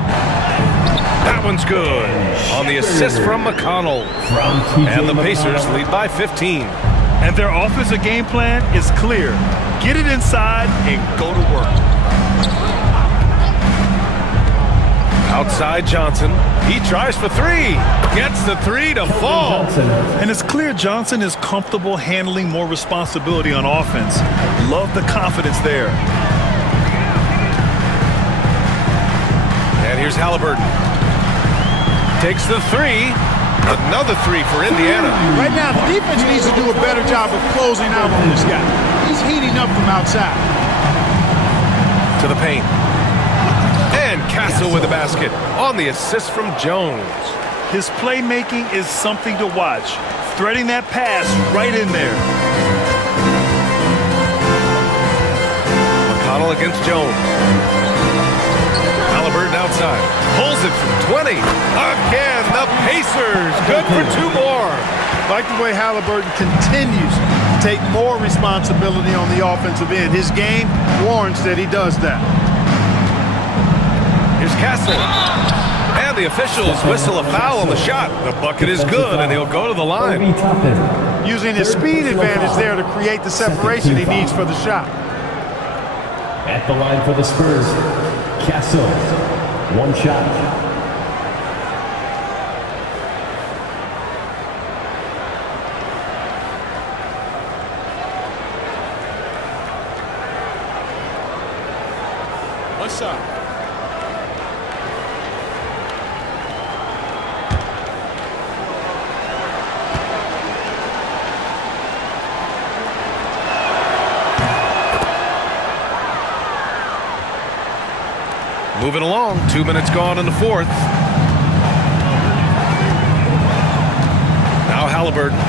That one's good. On the assist from McConnell. And the Pacers lead by 15. And their offensive game plan is clear. Get it inside and go to work. Outside Johnson. He tries for 3. Gets the 3 to fall. And it's clear Johnson is comfortable handling more responsibility on offense. Love the confidence there. And here's Halliburton. Takes the 3. Another 3 for Indiana. Right now, the defense needs to do a better job of closing out on this guy. He's heating up from outside. To the paint. And Castle with the basket on the assist from Jones. His playmaking is something to watch. Threading that pass right in there. McConnell against Jones. Halliburton outside. Pulls it from 20. Again, the Pacers. Good for 2 more. Like the way Halliburton continues to take more responsibility on the offensive end. His game warrants that he does that. Here's Castle. And the officials whistle a foul on the shot. The bucket is good, and he'll go to the line. Using his speed advantage there to create the separation he needs for the shot. At the line for the Spurs, Castle. 1 shot. What's up? Moving along, 2 minutes gone in the 4th. Now Halliburton.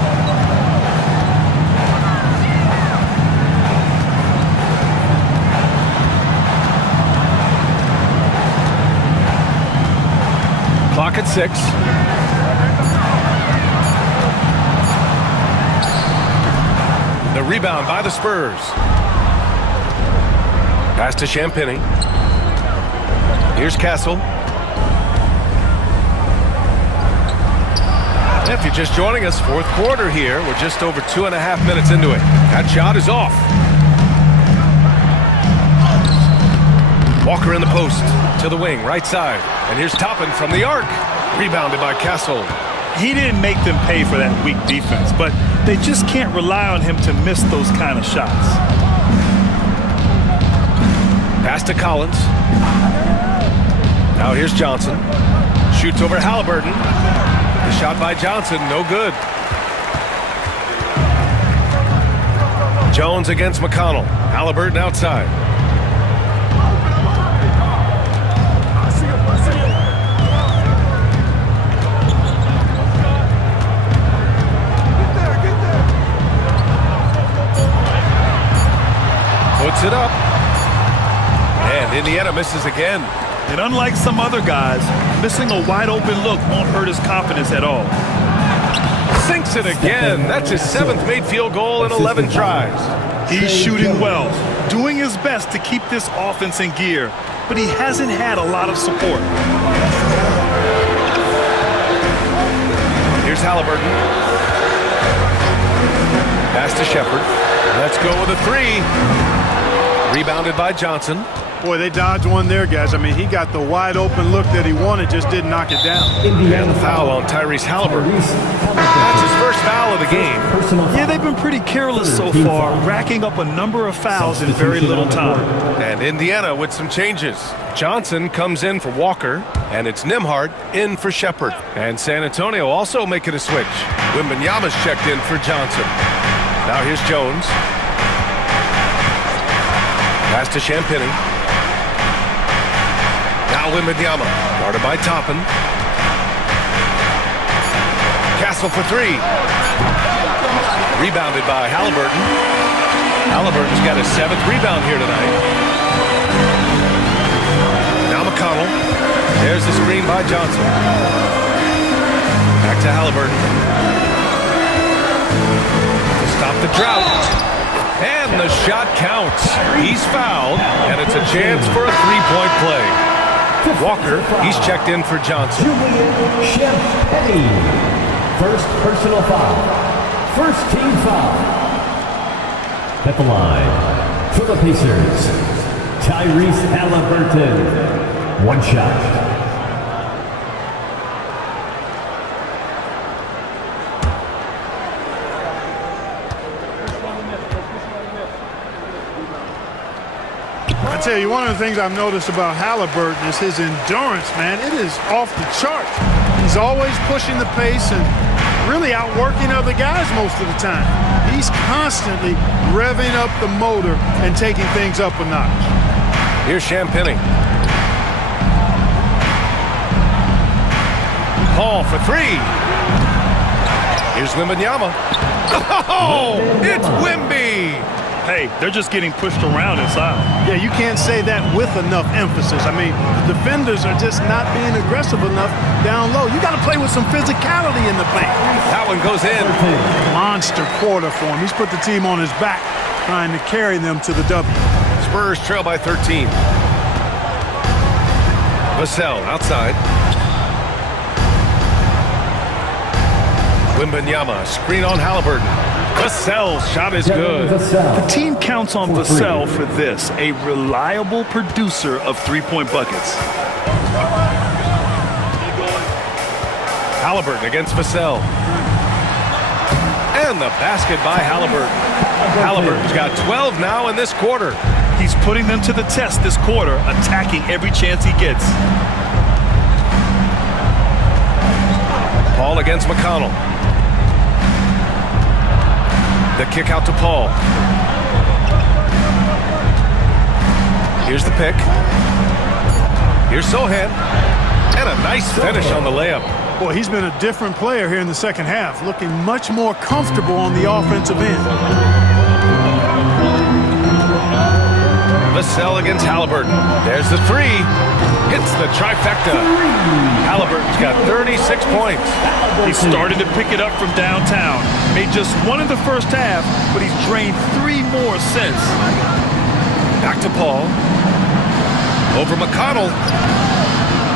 Clock at 6. The rebound by the Spurs. Pass to Champagny. Here's Castle. If you're just joining us, 4th quarter here. We're just over 2.5 minutes into it. That shot is off. Walker in the post to the wing, right side. And here's Toppin from the arc. Rebounded by Castle. He didn't make them pay for that weak defense, but they just can't rely on him to miss those kind of shots. Pass to Collins. Now here's Johnson. Shoots over Halliburton. The shot by Johnson, no good. Jones against McConnell. Halliburton outside. Puts it up. And Indiana misses again. And unlike some other guys, missing a wide open look won't hurt his confidence at all. Sinks it again. That's his 7th made field goal in 11 tries. He's shooting well, doing his best to keep this offense in gear, but he hasn't had a lot of support. Here's Halliburton. Pass to Shepard. Let's go with a 3. Rebounded by Johnson. Boy, they dodged one there, guys. I mean, he got the wide open look that he wanted, just didn't knock it down. And the foul on Tyrese Halliburton. That's his first foul of the game. Yeah, they've been pretty careless so far, racking up a number of fouls in very little time. And Indiana with some changes. Johnson comes in for Walker, and it's Nembhard in for Shepherd. And San Antonio also making a switch. Wembanyama's checked in for Johnson. Now here's Jones. Pass to Champagny. Now Wembanyama, guarded by Toppin. Castle for three. Rebounded by Halliburton. Halliburton's got his 7th rebound here tonight. Now McConnell. There's the screen by Johnson. Back to Halliburton. To stop the drought. And the shot counts. He's fouled, and it's a chance for a three-point play. Walker, he's checked in for Johnson. Champagny. First personal foul. First team foul. At the line, for the Pacers, Tyrese Halliburton. One shot. I tell you, one of the things I've noticed about Halliburton is his endurance, man. It is off the chart. He's always pushing the pace and really outworking other guys most of the time. He's constantly revving up the motor and taking things up a notch. Here's Champagny. Paul for three. Here's Wembanyama. Oh, it's Wemby. Hey, they're just getting pushed around inside. Yeah, you can't say that with enough emphasis. I mean, the defenders are just not being aggressive enough down low. You got to play with some physicality in the paint. That one goes in. Monster quarter for him. He's put the team on his back, trying to carry them to the W. Spurs trail by 13. Vassell outside. Wembanyama, screen on Halliburton. Vassell's shot is good. The team counts on Vassell for this, a reliable producer of three-point buckets. Halliburton against Vassell. And the basket by Halliburton. Halliburton's got 12 now in this quarter. He's putting them to the test this quarter, attacking every chance he gets. Paul against McConnell. The kick out to Paul. Here's the pick. Here's Sohan. And a nice finish on the layup. Boy, he's been a different player here in the second half, looking much more comfortable on the offensive end. Vassell against Halliburton. There's the three. Hits the trifecta. Halliburton's got 36 points. He started to pick it up from downtown. Made just one in the first half, but he's drained 3 more since. Back to Paul. Over McConnell.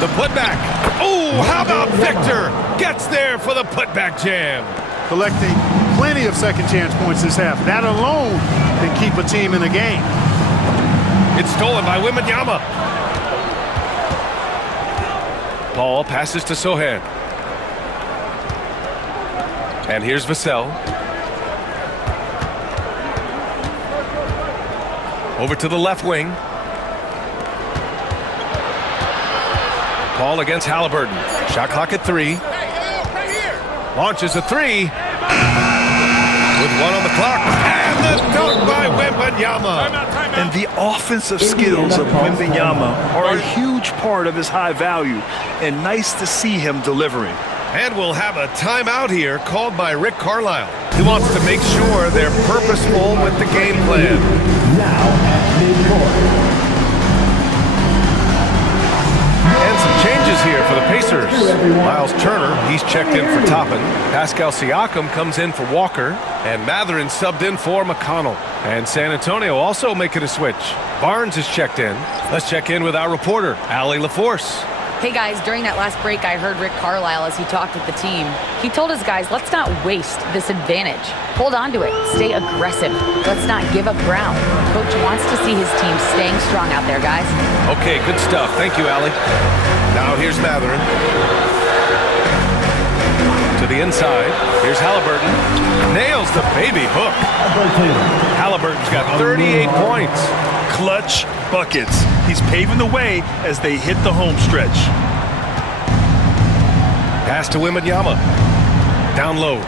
The putback. Oh, how about Victor? Gets there for the putback jam. Collecting plenty of second chance points this half. That alone can keep a team in a game. It's stolen by Wembanyama. Paul passes to Sohan. And here's Vassell. Over to the left wing. Paul against Halliburton. Shot clock at 3. Launches a 3. With 1 on the clock. And the dunk by Wembanyama. And the offensive skills of Wembanyama are a huge part of his high value. And nice to see him delivering. And we'll have a timeout here called by Rick Carlisle. He wants to make sure they're purposeful with the game plan. Now at midcourt. And some changes here for the Pacers. Miles Turner, he's checked in for Toppin. Pascal Siakam comes in for Walker. And Mathurin subbed in for McConnell. And San Antonio also making a switch. Barnes is checked in. Let's check in with our reporter, Allie LaForce. Hey guys, during that last break, I heard Rick Carlisle as he talked with the team. He told his guys, let's not waste this advantage. Hold on to it. Stay aggressive. Let's not give up ground. Coach wants to see his team staying strong out there, guys. Okay, good stuff. Thank you, Allie. Now here's Matherin. To the inside. Here's Halliburton. Nails the baby hook. Halliburton's got 38 points. Clutch buckets. He's paving the way as they hit the home stretch. Pass to Wembanyama. Down low.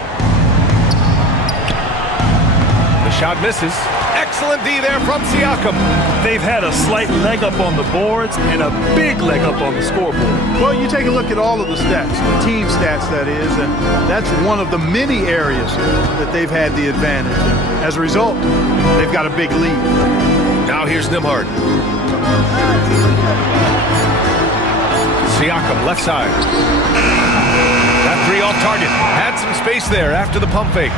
The shot misses. Excellent D there from Siakam. They've had a slight leg up on the boards and a big leg up on the scoreboard. Well, you take a look at all of the stats, the team stats that is, and that's one of the many areas that they've had the advantage. And as a result, they've got a big lead. Now here's Nembhard. Siakam, left side. That three off target. Had some space there after the pump fake.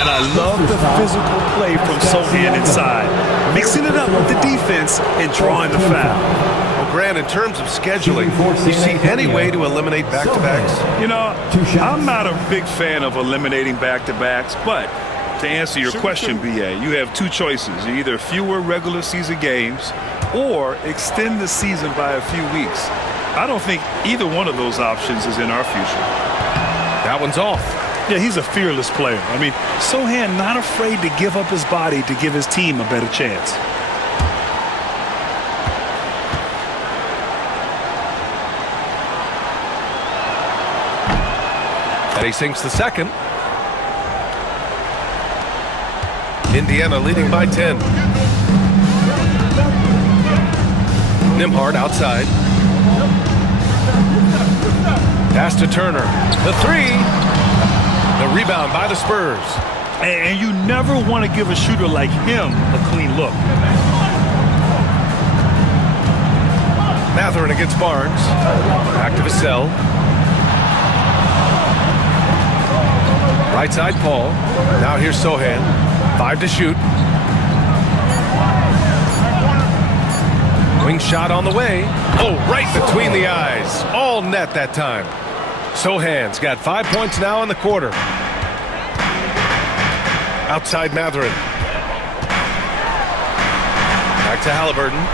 And I love the physical play from Sohan inside, mixing it up with the defense and drawing the foul. Well, Grant, in terms of scheduling, do you see any way to eliminate back-to-backs? You know, I'm not a big fan of eliminating back-to-backs, but to answer your question, BA, you have two choices. Either fewer regular season games or extend the season by a few weeks. I don't think either one of those options is in our future. That one's off. Yeah, he's a fearless player. I mean, Sohan not afraid to give up his body to give his team a better chance. And he sinks the second. Indiana leading by 10. Nembhard outside. Pass to Turner. The three. The rebound by the Spurs. And you never want to give a shooter like him a clean look. Matherin against Barnes. Back to Vassell. Right side Paul. Now here's Sohan. 5 to shoot. Wing shot on the way. Oh, right between the eyes. All net that time. Sohan's got 5 points now in the quarter. Outside Matherin. Back to Halliburton.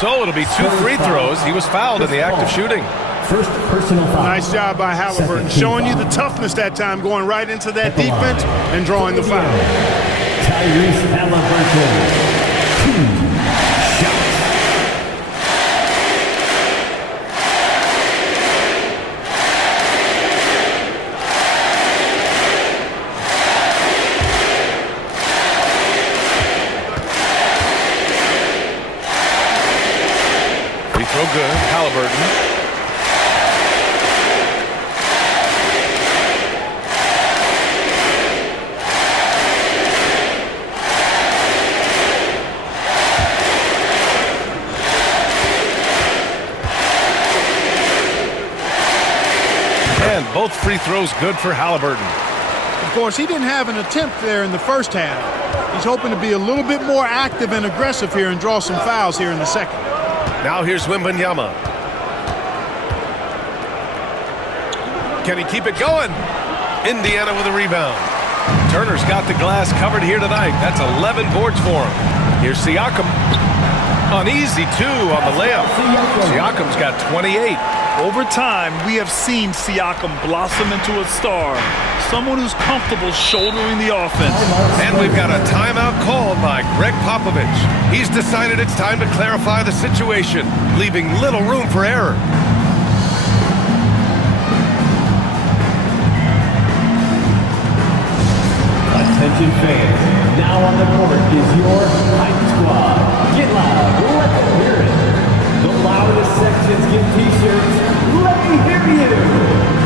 So it'll be 2 free throws. He was fouled in the act of shooting. First personal foul. Nice job by Halliburton, showing you the toughness that time, going right into that defense and drawing the foul. Tyrese Halliburton. 2 shots. Free throw good. Halliburton. Both free throws good for Halliburton. Of course, he didn't have an attempt there in the first half. He's hoping to be a little bit more active and aggressive here and draw some fouls here in the second. Now here's Wembanyama. Can he keep it going? Indiana with a rebound. Turner's got the glass covered here tonight. That's 11 boards for him. Here's Siakam. An easy 2 on the layup. Siakam's got 28. Over time, we have seen Siakam blossom into a star, someone who's comfortable shouldering the offense. And we've got a timeout called by Greg Popovich. He's decided it's time to clarify the situation, leaving little room for error. Attention fans, now on the court is your hype squad. Get loud, let them hear it. The loudest sections get t-shirts. Let me hear you.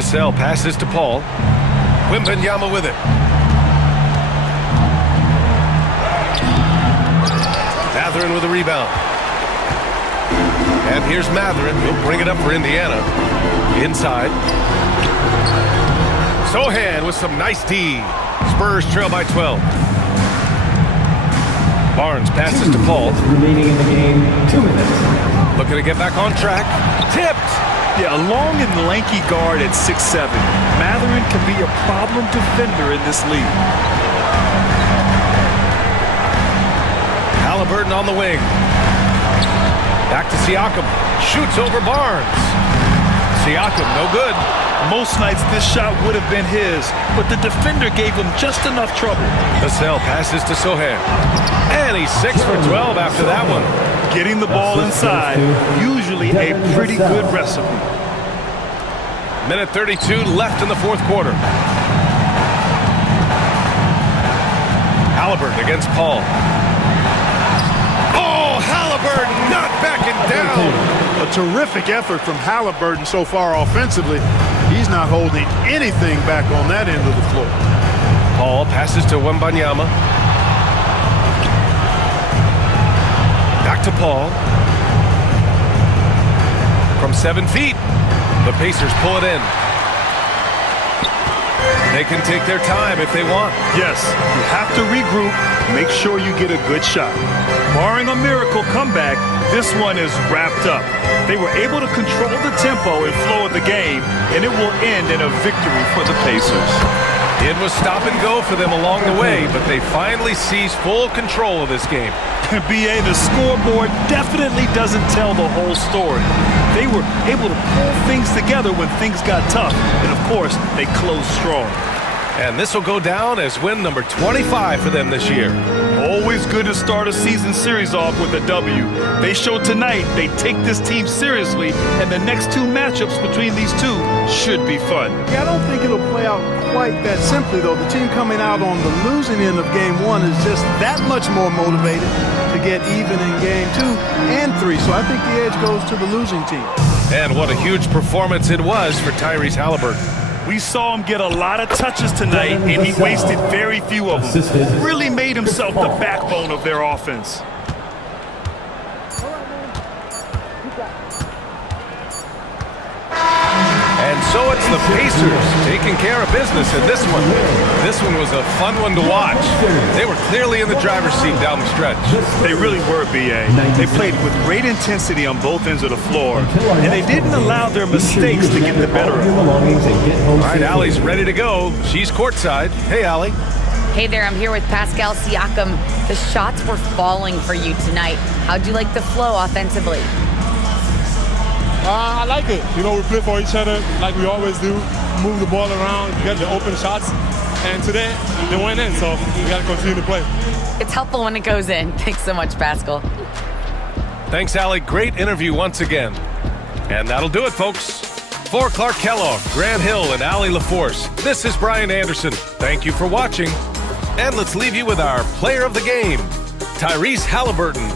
Vassell passes to Paul. Wembanyama with it. Mathurin with a rebound. And here's Mathurin. He'll bring it up for Indiana. Inside. Sohan with some nice D. Spurs trail by 12. Barnes passes to Paul. Remaining in the game, 2 minutes. Looking to get back on track. Tipped. Yeah, a long and lanky guard at 6'7". Mathurin can be a problem defender in this league. Halliburton on the wing. Back to Siakam. Shoots over Barnes. Siakam, no good. Most nights this shot would have been his, but the defender gave him just enough trouble. Vassell passes to Sohan. And he's 6 for 12 after that one. Getting the ball inside, usually a pretty good recipe. Minute 32 left in the fourth quarter. Halliburton against Paul. Oh, Halliburton not backing down. A terrific effort from Halliburton so far offensively. He's not holding anything back on that end of the floor. Paul passes to Wembanyama. Back to Paul. From 7 feet. The Pacers pull it in. They can take their time if they want. Yes, you have to regroup, make sure you get a good shot. Barring a miracle comeback, this one is wrapped up. They were able to control the tempo and flow of the game, and it will end in a victory for the Pacers. It was stop and go for them along the way, but they finally seized full control of this game. BA, the scoreboard definitely doesn't tell the whole story. They were able to pull things together when things got tough, and of course, they closed strong. And this will go down as win number 25 for them this year. Always good to start a season series off with a W. They showed tonight they take this team seriously, and the next 2 matchups between these two should be fun. Yeah, I don't think it'll play out quite that simply, though. The team coming out on the losing end of game 1 is just that much more motivated to get even in game 2 and 3. So I think the edge goes to the losing team. And what a huge performance it was for Tyrese Halliburton. We saw him get a lot of touches tonight, and he wasted very few of them. Really made himself the backbone of their offense. And so it's the Pacers taking care of business in this one. This one was a fun one to watch. They were clearly in the driver's seat down the stretch. They really were, BA. They played with great intensity on both ends of the floor, and they didn't allow their mistakes to get the better of them. All right, Allie's ready to go. She's courtside. Hey, Allie. Hey there, I'm here with Pascal Siakam. The shots were falling for you tonight. How'd you like the flow offensively? I like it. You know, we play for each other like we always do. Move the ball around, get the open shots. And today, they went in, so we got to continue to play. It's helpful when it goes in. Thanks so much, Pascal. Thanks, Allie. Great interview once again. And that'll do it, folks. For Clark Kellogg, Grant Hill, and Allie LaForce, this is Brian Anderson. Thank you for watching. And let's leave you with our player of the game, Tyrese Halliburton.